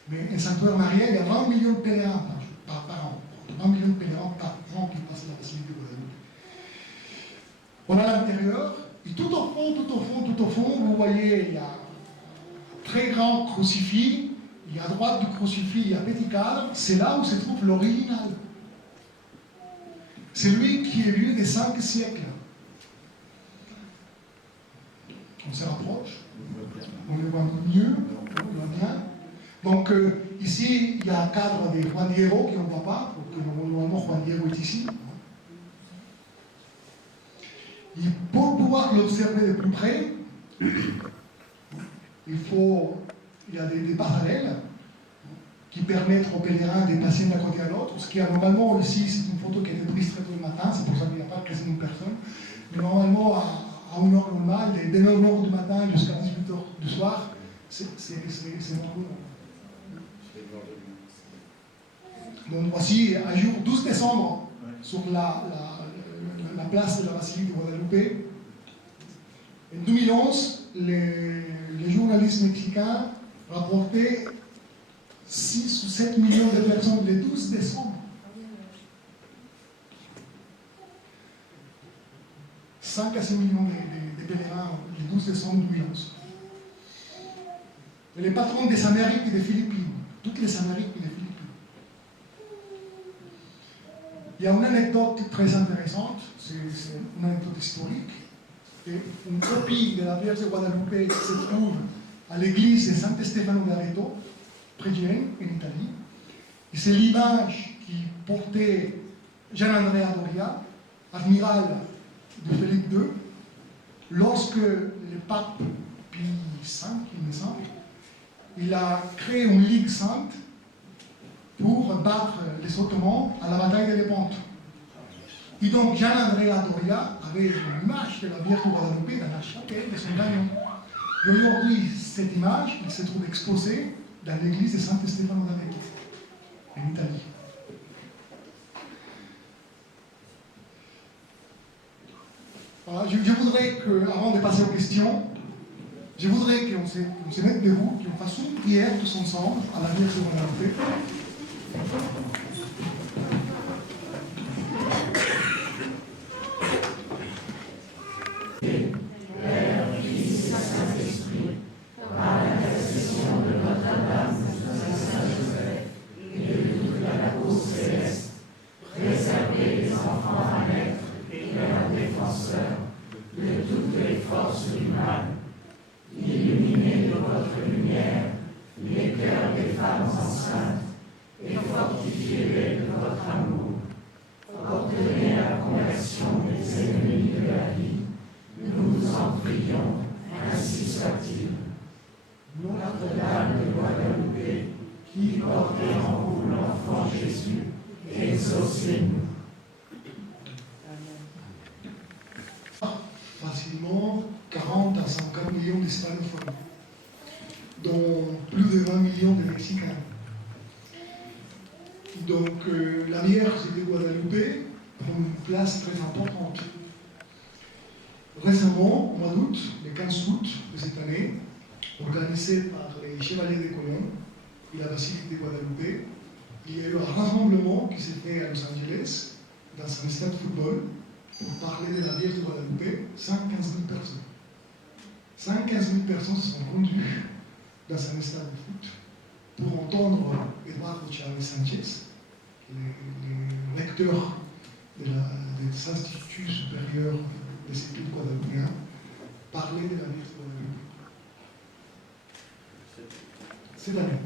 Mais un sanctuaire marial, il y a 20 millions de pèlerins par an. 20 millions de pèlerins par an qui passent à la basilique de Guadalupe. Voilà l'intérieur. Et tout au fond, vous voyez, il y a un très grand crucifix. Et à droite du crucifix, il y a un petit cadre. C'est là où se trouve l'original. C'est lui qui est vieux des 5 siècles. Donc ici, il y a un cadre de Juan Diego qu'on ne voit pas, donc normalement Juan Diego est ici. Et pour pouvoir l'observer de plus près, il y a des parallèles qui permettent aux pèlerins de passer d'un côté à l'autre. Ce qui est normalement ici, c'est une photo qui a été prise très tôt le matin, c'est pour ça qu'il n'y a pas quasiment une personne. Mais normalement, à une heure normale, dès 9h du matin jusqu'à 18h du soir, c'est normal. Donc voici un jour 12 décembre sur la place de la basilique de Guadalupe. En 2011, les journalistes mexicains rapportaient 6 ou 7 millions de personnes le 12 décembre. 5 à 6 millions de pèlerins le 12 décembre 2011. Et les patrons des Amériques et des Philippines, toutes les Amériques et les Philippines. Il y a une anecdote très intéressante, c'est une anecdote historique. Et une copie de la Vierge de Guadalupe se trouve à l'église de Santo Stefano d'Areto, près de Gênes, en Italie. Et c'est l'image qui portait Gian-Andrea Doria, amiral de Philippe II, lorsque le pape Pie V, il me semble, il a créé une ligue sainte pour battre les Ottomans à la bataille de Lépante. Et donc Gian-Andrea Doria avait une image de la Vierge de Guadalupe dans la chapelle de son gagnon. Et aujourd'hui, cette image, il se trouve exposée dans l'église de Santo Stefano d'Areto, en Italie. Voilà, je voudrais que, avant de passer aux questions, je voudrais qu'on se mette debout, qu'on fasse une prière tous ensemble à la Vierge de Guadalupe. Facilement 40 à 50 millions d'hispanophones, dont plus de 20 millions de Mexicains. Donc la Vierge de Guadalupe prend une place très importante. Récemment, au mois d'août, le 15 août de cette année, organisé par les Chevaliers de Colón et la Basilique de Guadalupe, il y a eu un rassemblement qui s'est fait à Los Angeles, dans un stade de football, pour parler de la Vierge de Guadalupe, 115 000 personnes. 115 000 personnes se sont rendues dans un stade de foot pour entendre Eduardo Chávez Sánchez, le recteur des instituts supérieurs des études guadeloupéens, parler de la Vierge de Guadalupe. Cette année.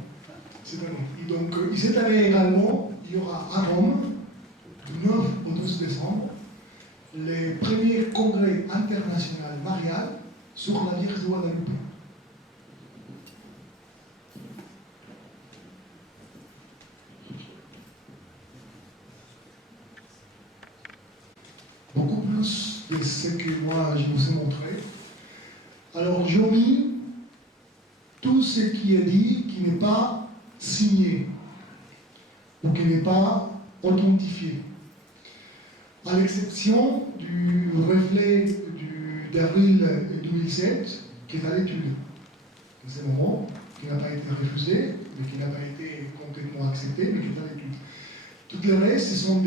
Et donc, cette année également, il y aura à Rome, du 9 au 12 décembre, le premier congrès international marial sur la Vierge de Guadalupe. Beaucoup plus de ce que moi je vous ai montré. Alors j'ai mis tout ce qui est dit qui n'est pas signé ou qui n'est pas authentifié. À l'exception du reflet d'avril 2007, qui est à l'étude. En ce moment, qui n'a pas été refusé, mais qui n'a pas été complètement accepté, mais qui est à l'étude. Toutes les restes, ce sont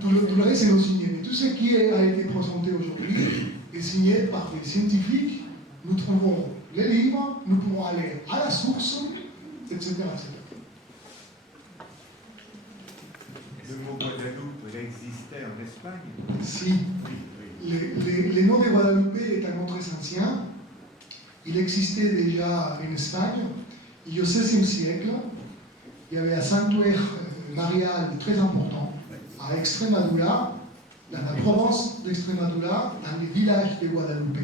tout le reste, c'est non signé. Mais tout ce qui a été présenté aujourd'hui est signé par des scientifiques. Nous trouvons les livres, nous pouvons aller à la source, etc. etc. Le mot Guadeloupe, il existait en Espagne? Si. Le nom de Guadalupe est un nom très ancien. Il existait déjà en Espagne. Et au XVIe siècle, il y avait un sanctuaire marial très important à Extremadura, dans la province d'Extremadura, dans le village de Guadalupe,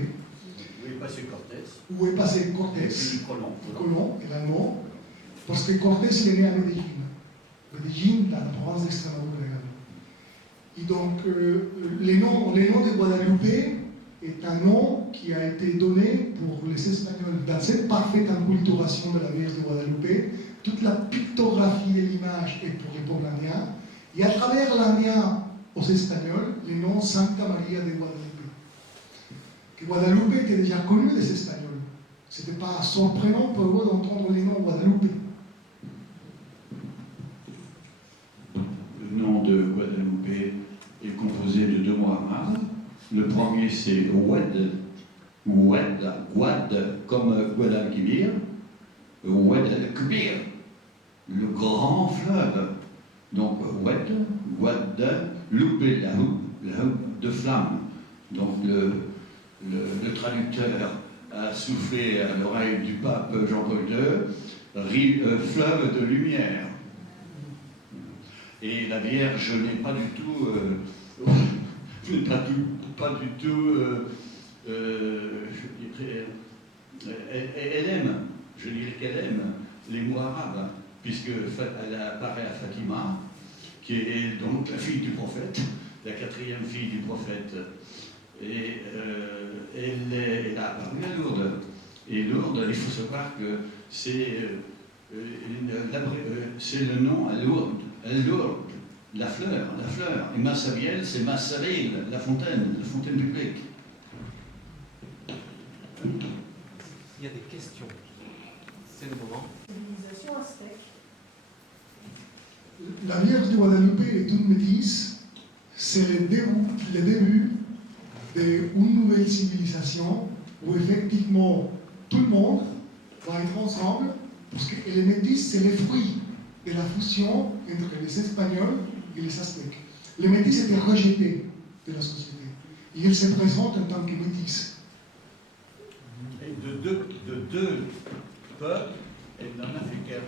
Où est passé Cortés? où est passé Cortés, Colón, el allemand, parce que Cortés il est né à Medellín. Medellín, dans la province d'Extremadura également. Et donc, le nom de Guadalupe est un nom qui a été donné pour les Espagnols dans cette parfaite enculturation de la Vierge de Guadalupe. Toute la pictographie de l'image est pour les peuples indiens. Et à travers l'indien aux Espagnols, le nom Santa Maria de Guadalupe. Que Guadalupe était déjà connu des Espagnols. Ce n'était pas surprenant pour eux d'entendre le nom Guadalupe. Le nom de Guadalupe est composé de deux mots arabes. Le premier c'est Oued, Guad, comme Guadalquivir, Oued el-Kbir, le grand fleuve. Donc Oued, Guadalupe, la houppe de flamme. Donc le traducteur a soufflé à l'oreille du pape Jean-Paul II, fleuve de lumière. Et la Vierge n'est pas du tout, elle aime, je dirais qu'elle aime les mots arabes, puisqu'elle apparaît à Fatima, qui est donc la fille du prophète, la quatrième fille du prophète. Et elle a apparu à Lourdes. Et Lourdes, il faut savoir que c'est le nom à Lourdes. Lourdes, la fleur. Et Massabielle, c'est Massabil, la fontaine publique. Il y a des questions. C'est le moment. Civilisation aztèque. La Vierge de Guadalupe est une métisse. C'est le début d'une nouvelle civilisation où effectivement tout le monde va être ensemble, parce que les métis, c'est le fruit de la fusion entre les Espagnols et les Aztèques. Les métis étaient rejetés de la société. Et ils se présentent en tant que métis. Et de deux peuples et d'un Africain.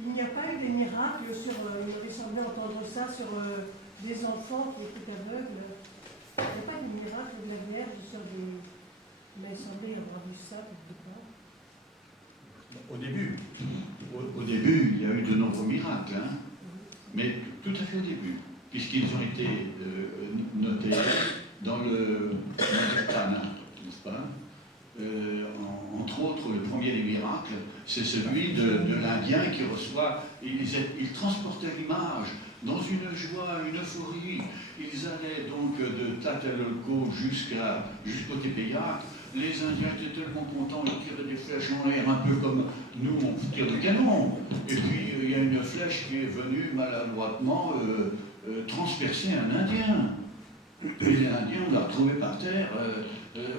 Il n'y a pas eu des miracles sur, il m'aurait semblé entendre ça, sur des enfants qui étaient aveugles. Il n'y a pas de miracle de la Vierge sur des... Il m'a semblé avoir vu ça quelque part. Au début, il y a eu de nombreux miracles, hein, mais tout à fait au début, puisqu'ils ont été notés dans le Tana, n'est-ce pas? Entre autres, le premier des miracles, c'est celui de l'Indien qui reçoit, il transportait l'image dans une joie, une euphorie. Ils allaient donc de Tlatelolco jusqu'au Tepeyac. Les Indiens étaient tellement contents, ils tiraient des flèches en l'air, un peu comme nous, on tire des canons. Et puis, il y a une flèche qui est venue maladroitement transpercer un Indien. Et l'Indien, on l'a retrouvé par terre,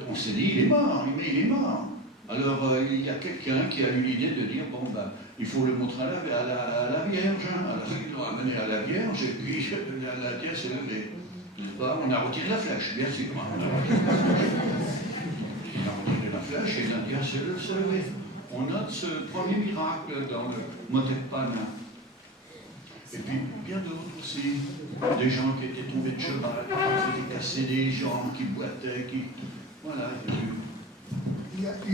on s'est dit, il est mort, mais il est mort. Alors, il y a quelqu'un qui a eu l'idée de dire, bon, ben, il faut le montrer à la Vierge. Hein. Alors, ils l'ont amené à la Vierge, et puis la Vierge s'est levée. On a retiré la flèche, bien sûr. On a retiré la flèche, et l'Indien s'est levé. On note ce premier miracle dans le Motepana. Et puis, bien d'autres aussi. Des gens qui étaient tombés de cheval, qui s'étaient cassés des jambes, qui boitaient, qui... Voilà,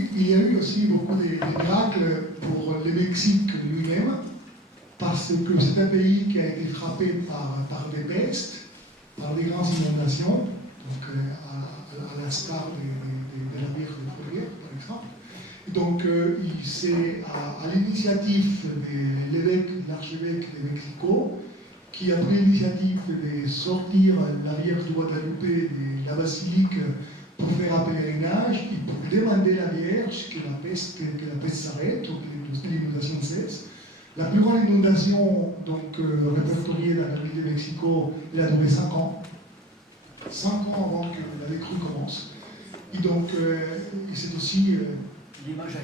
il y a eu aussi beaucoup de miracles pour le Mexique lui-même, parce que c'est un pays qui a été frappé par des pestes, par des grandes inondations, donc à l'instar de la Vierge de Fourier, par exemple. Et donc, c'est à l'initiative de l'évêque, l'archevêque de Mexico, qui a pris l'initiative de sortir la Vierge de Guadalupe de la basilique pour faire un pèlerinage et pour demander à la Vierge que la peste s'arrête, ou que l'inondation cesse. La plus grande inondation répertoriée dans la ville de Mexico, elle a duré 5 ans. 5 ans avant que la décrue commence. Et donc, c'est aussi l'image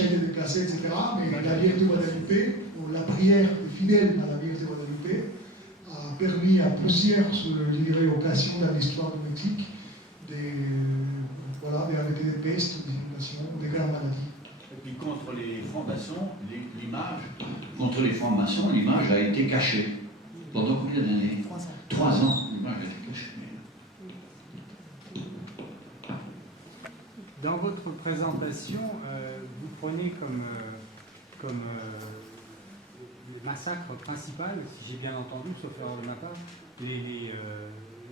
a été déplacée, etc. Mais la Vierge de Guadalupe, ou la prière des fidèles à la Vierge de Guadalupe, a permis à plusieurs, sur les occasions dans l'histoire du Mexique, d'arrêter des pestes, des inondations ou des grandes maladies. Et puis contre les francs-maçons, l'image a été cachée. Pendant combien d'années? 3 ans, l'image a été cachée. Dans votre présentation, vous prenez comme massacre principal, si j'ai bien entendu, sauf erreur de ma part, les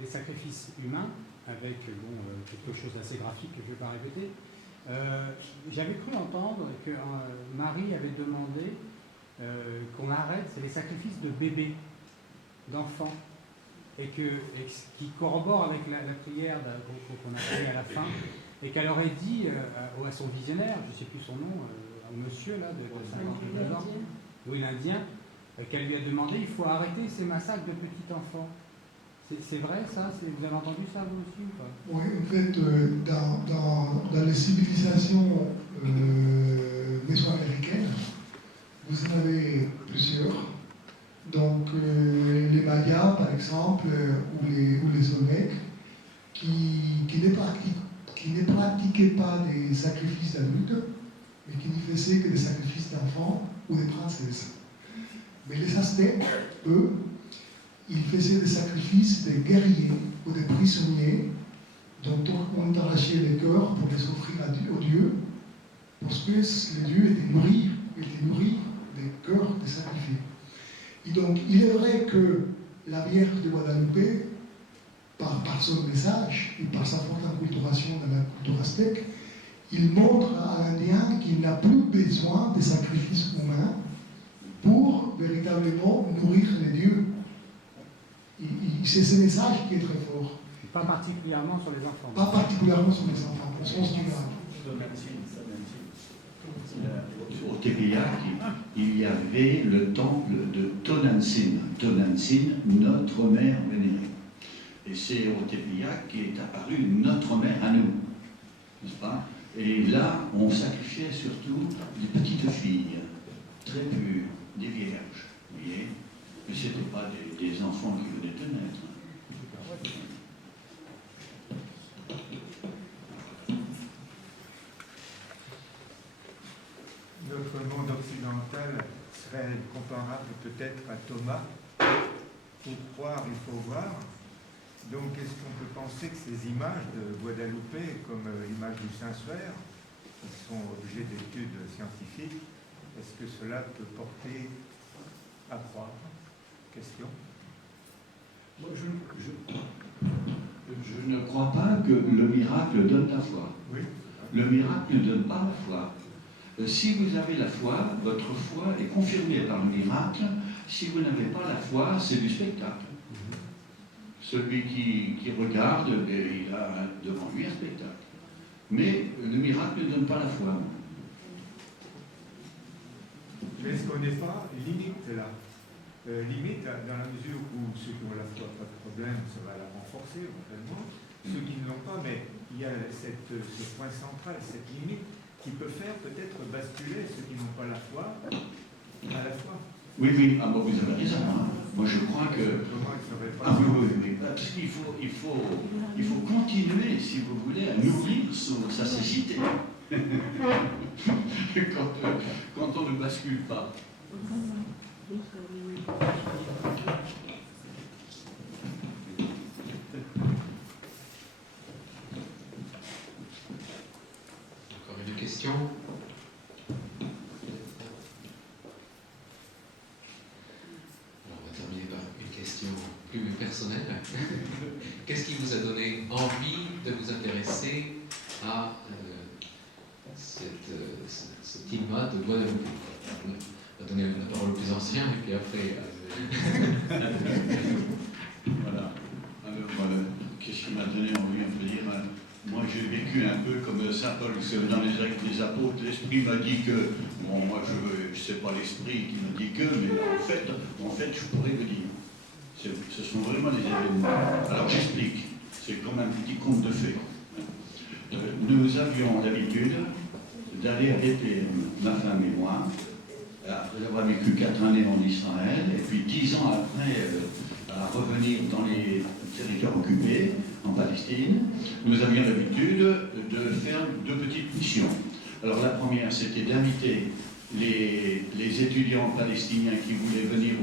sacrifices humains, avec quelque chose d'assez graphique que je ne vais pas répéter. J'avais cru entendre que Marie avait demandé qu'on arrête les sacrifices de bébés, d'enfants, et qui corrobore avec la prière qu'on a fait à la fin, et qu'elle aurait dit à son visionnaire, je ne sais plus son nom, au monsieur là, de 52 ans, oui, l'Indien, qu'elle lui a demandé il faut arrêter ces massacres de petits enfants. C'est vrai ça? Vous avez entendu ça vous aussi ou pas? Oui, en fait, dans les civilisations mésoaméricaines, vous en avez plusieurs. Donc, les Mayas, par exemple, ou les Olmecs, qui ne pratiquaient pas des sacrifices d'adultes, mais qui ne faisaient que des sacrifices d'enfants ou des princesses. Mais les Aztèques, eux, ils faisaient des sacrifices des guerriers ou des prisonniers dont on arrachait les cœurs pour les offrir aux dieux, parce que les dieux étaient nourris des cœurs des sacrifiés. Et donc, il est vrai que la Vierge de Guadalupe, par son message et par sa forte inculturation dans la culture aztèque, il montre à l'Indien qu'il n'a plus besoin de sacrifices humains pour véritablement nourrir les dieux. C'est ce message qui est très fort. Pas particulièrement sur les enfants. Pas particulièrement sur les enfants, au sens du grave. Au Tepeyac, il y avait le temple de Tonantzin. Tonantzin, notre mère vénérée. Et c'est au Tepeyac qu'est apparue notre mère à nous, n'est-ce pas? Et là, on sacrifiait surtout des petites filles, très pures, des vierges, vous voyez? Mais ce n'étaient pas des enfants qui venaient de naître. Notre monde occidental serait comparable peut-être à Thomas. Pour croire, il faut voir. Donc, est-ce qu'on peut penser que ces images de Guadalupe, comme l'image du Saint-Suaire, qui sont objets d'études scientifiques, est-ce que cela peut porter à croire? Question. Moi, je ne crois pas que le miracle donne la foi. Oui. Le miracle ne donne pas la foi. Si vous avez la foi, votre foi est confirmée par le miracle. Si vous n'avez pas la foi, c'est du spectacle. Celui qui regarde, il a devant lui un spectacle. Mais le miracle ne donne pas la foi. Mais est-ce qu'on n'est pas limite là? Limite dans la mesure où ceux qui ont la foi, pas de problème, ça va la renforcer éventuellement. Ceux qui ne l'ont pas, mais il y a ce point central, cette limite qui peut faire peut-être basculer ceux qui n'ont pas la foi à la foi. Oui, oui, ah, bon, vous avez raison. Hein. Moi, je crois que... Ah oui, oui, oui. Parce qu'il faut continuer, si vous voulez, à nourrir sa cécité. quand on ne bascule pas. Encore une question? Plus personnel. Qu'est-ce qui vous a donné envie de vous intéresser à ce tilma de Guadalupe? On va donner la parole aux plus anciens et puis après... Voilà. Alors, voilà. Qu'est-ce qui m'a donné envie? On peut dire, moi j'ai vécu un peu comme Saint Paul, dans les Actes des Apôtres, l'Esprit m'a dit que, bon, moi je sais pas l'Esprit qui m'a dit que, mais en fait je pourrais le dire. Ce sont vraiment des événements. Alors j'explique, c'est comme un petit conte de fées. Nous avions l'habitude d'aller arrêter ma femme et moi, après avoir vécu 4 années en Israël, et puis 10 ans après, à revenir dans les territoires occupés, en Palestine. Nous avions l'habitude de faire 2 petites missions. Alors la première, c'était d'inviter les étudiants palestiniens qui voulaient venir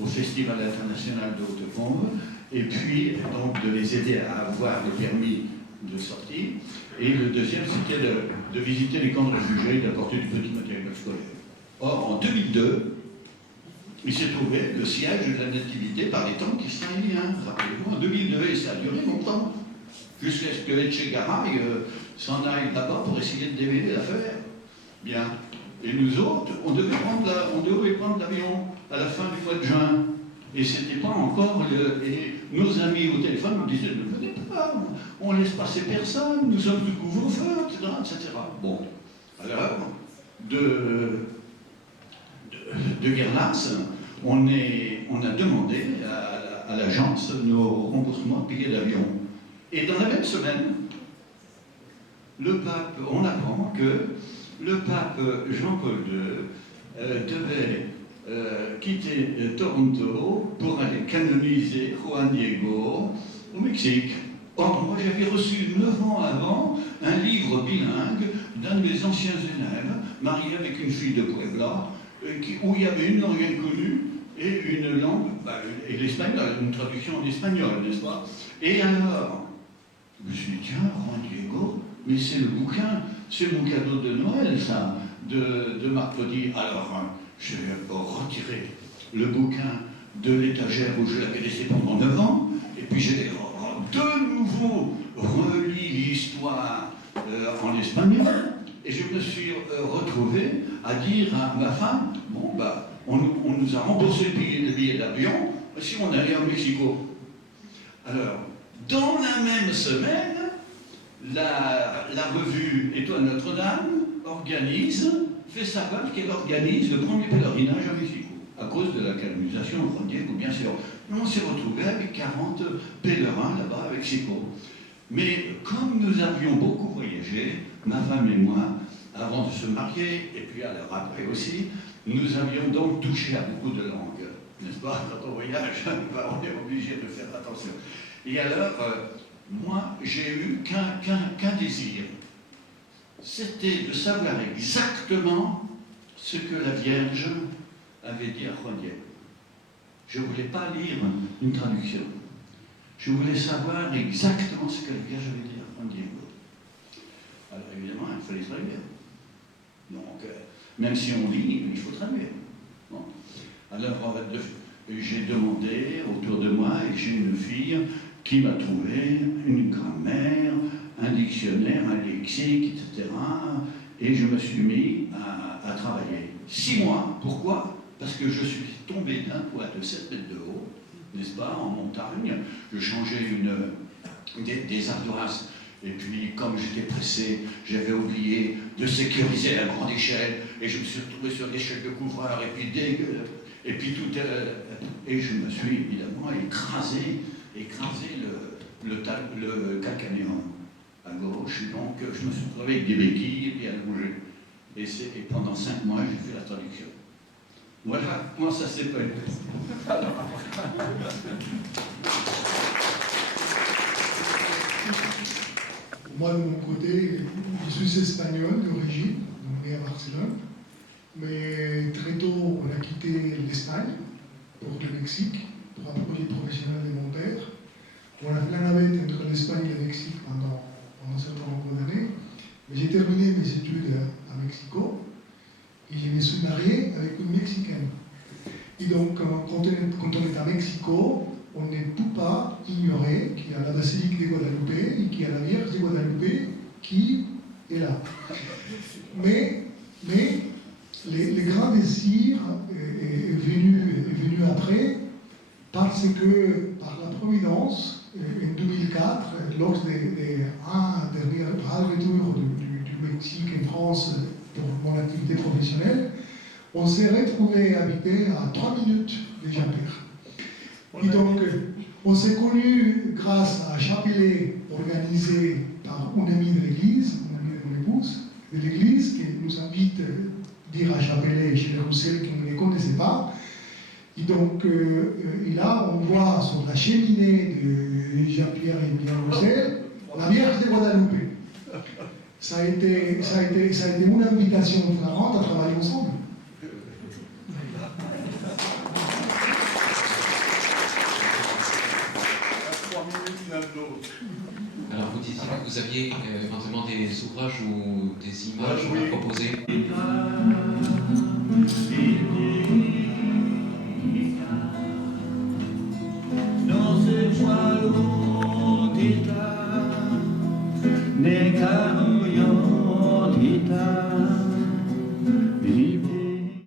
au Festival international de Haute-Combe, et puis donc de les aider à avoir le permis de sortie. Et le deuxième, c'était de visiter les camps de réfugiés et d'apporter du petit matériel scolaire. Or, en 2002, il s'est trouvé le siège de la nativité par les tanks israéliens. Rappelez-vous, en 2002, et ça a duré longtemps, jusqu'à ce que Etche Garay s'en aille là-bas pour essayer de démêler l'affaire. Bien. Et nous autres, on devait prendre l'avion à la fin du mois de juin. Et c'était pas encore et nos amis au téléphone nous disaient, ne venez pas, on laisse passer personne, nous sommes du couvre-feu, etc., etc. Bon. Alors, de Guerlas, on a demandé à l'agence nos remboursements de billets d'avion. Et dans la même semaine, on apprend que le pape Jean-Paul II devait quitter Toronto pour aller canoniser Juan Diego au Mexique. Or, moi j'avais reçu 9 ans avant un livre bilingue d'un de mes anciens élèves, marié avec une fille de Puebla, où il y avait une langue inconnue et une langue, et l'espagnol, une traduction en espagnol, n'est-ce pas? Et alors, je me suis dit, tiens, Juan Diego, mais c'est le bouquin, c'est mon cadeau de Noël, ça, de Marc Claudie. Alors, j'ai retiré le bouquin de l'étagère où je l'avais laissé pendant 9 ans, et puis j'ai de nouveau relis l'histoire en espagnol, et je me suis retrouvé à dire à ma femme, bon, on nous a remboursé le billet d'avion, si on allait au Mexico. Alors, dans la même semaine, la revue Étoile Notre-Dame fait savoir qu'elle organise le premier pèlerinage à Mexico, à cause de la canonisation de Juan Diego, bien sûr. On s'est retrouvé avec 40 pèlerins là-bas à Mexico. Mais comme nous avions beaucoup voyagé, ma femme et moi, avant de se marier, et puis alors après aussi, nous avions donc touché à beaucoup de langues, n'est-ce pas? Quand on voyage, on est obligé de faire attention. Et alors, moi, j'ai eu qu'un désir. C'était de savoir exactement ce que la Vierge avait dit à Juan Diego. Je ne voulais pas lire une traduction. Je voulais savoir exactement ce que la Vierge avait dit à Juan Diego. Alors évidemment, il fallait traduire. Donc, même si on lit, il faut traduire. Bon. Alors, j'ai demandé autour de moi, et j'ai une fille qui m'a trouvé une grammaire, un dictionnaire, un lexique, etc. Et je me suis mis à travailler. 6 mois. Pourquoi? Parce que je suis tombé d'un toit de 7 mètres de haut, n'est-ce pas, en montagne. Je changeais des ardoises. Et puis, comme j'étais pressé, j'avais oublié de sécuriser à grande échelle. Et je me suis retrouvé sur l'échelle de couvreur. Et puis, et je me suis évidemment écrasé le calcanéum à gauche. Donc, je me suis retrouvé avec des béquilles et puis allongé. Et pendant 5 mois, j'ai fait la traduction. Voilà comment ça s'est passé. Moi, de mon côté, je suis espagnol d'origine, né à Barcelone, mais très tôt, on a quitté l'Espagne pour le Mexique, pour un projet professionnel de mon père. On a fait la navette entre l'Espagne et le Mexique pendant un certain nombre d'années, mais j'ai terminé mes études à Mexico et je me suis marié avec une Mexicaine. Et donc, quand on est à Mexico, on ne peut pas ignorer qu'il y a la basilique de Guadalupe et qu'il y a la Vierge de Guadalupe qui est là. Mais le grand désir est venu après, parce que, par la Providence, en 2004, lors d'un dernier retour du Mexique en France pour mon activité professionnelle, on s'est retrouvé habité à 3 minutes de Jean-Pierre. Et donc, on s'est connus grâce à un chapelet organisé par une amie de l'église, une amie de mon épouse, de l'église qui nous invite à dire à Chapelet et chez Roussel qui ne les connaissait pas. Et donc, et là, on voit sur la cheminée de Jean-Pierre et Michel Roussel la Vierge de Guadalupe. Ça a été une invitation flagrante à travailler ensemble. Alors vous disiez que vous aviez éventuellement des ouvrages ou des images à proposer. Dans ce joie,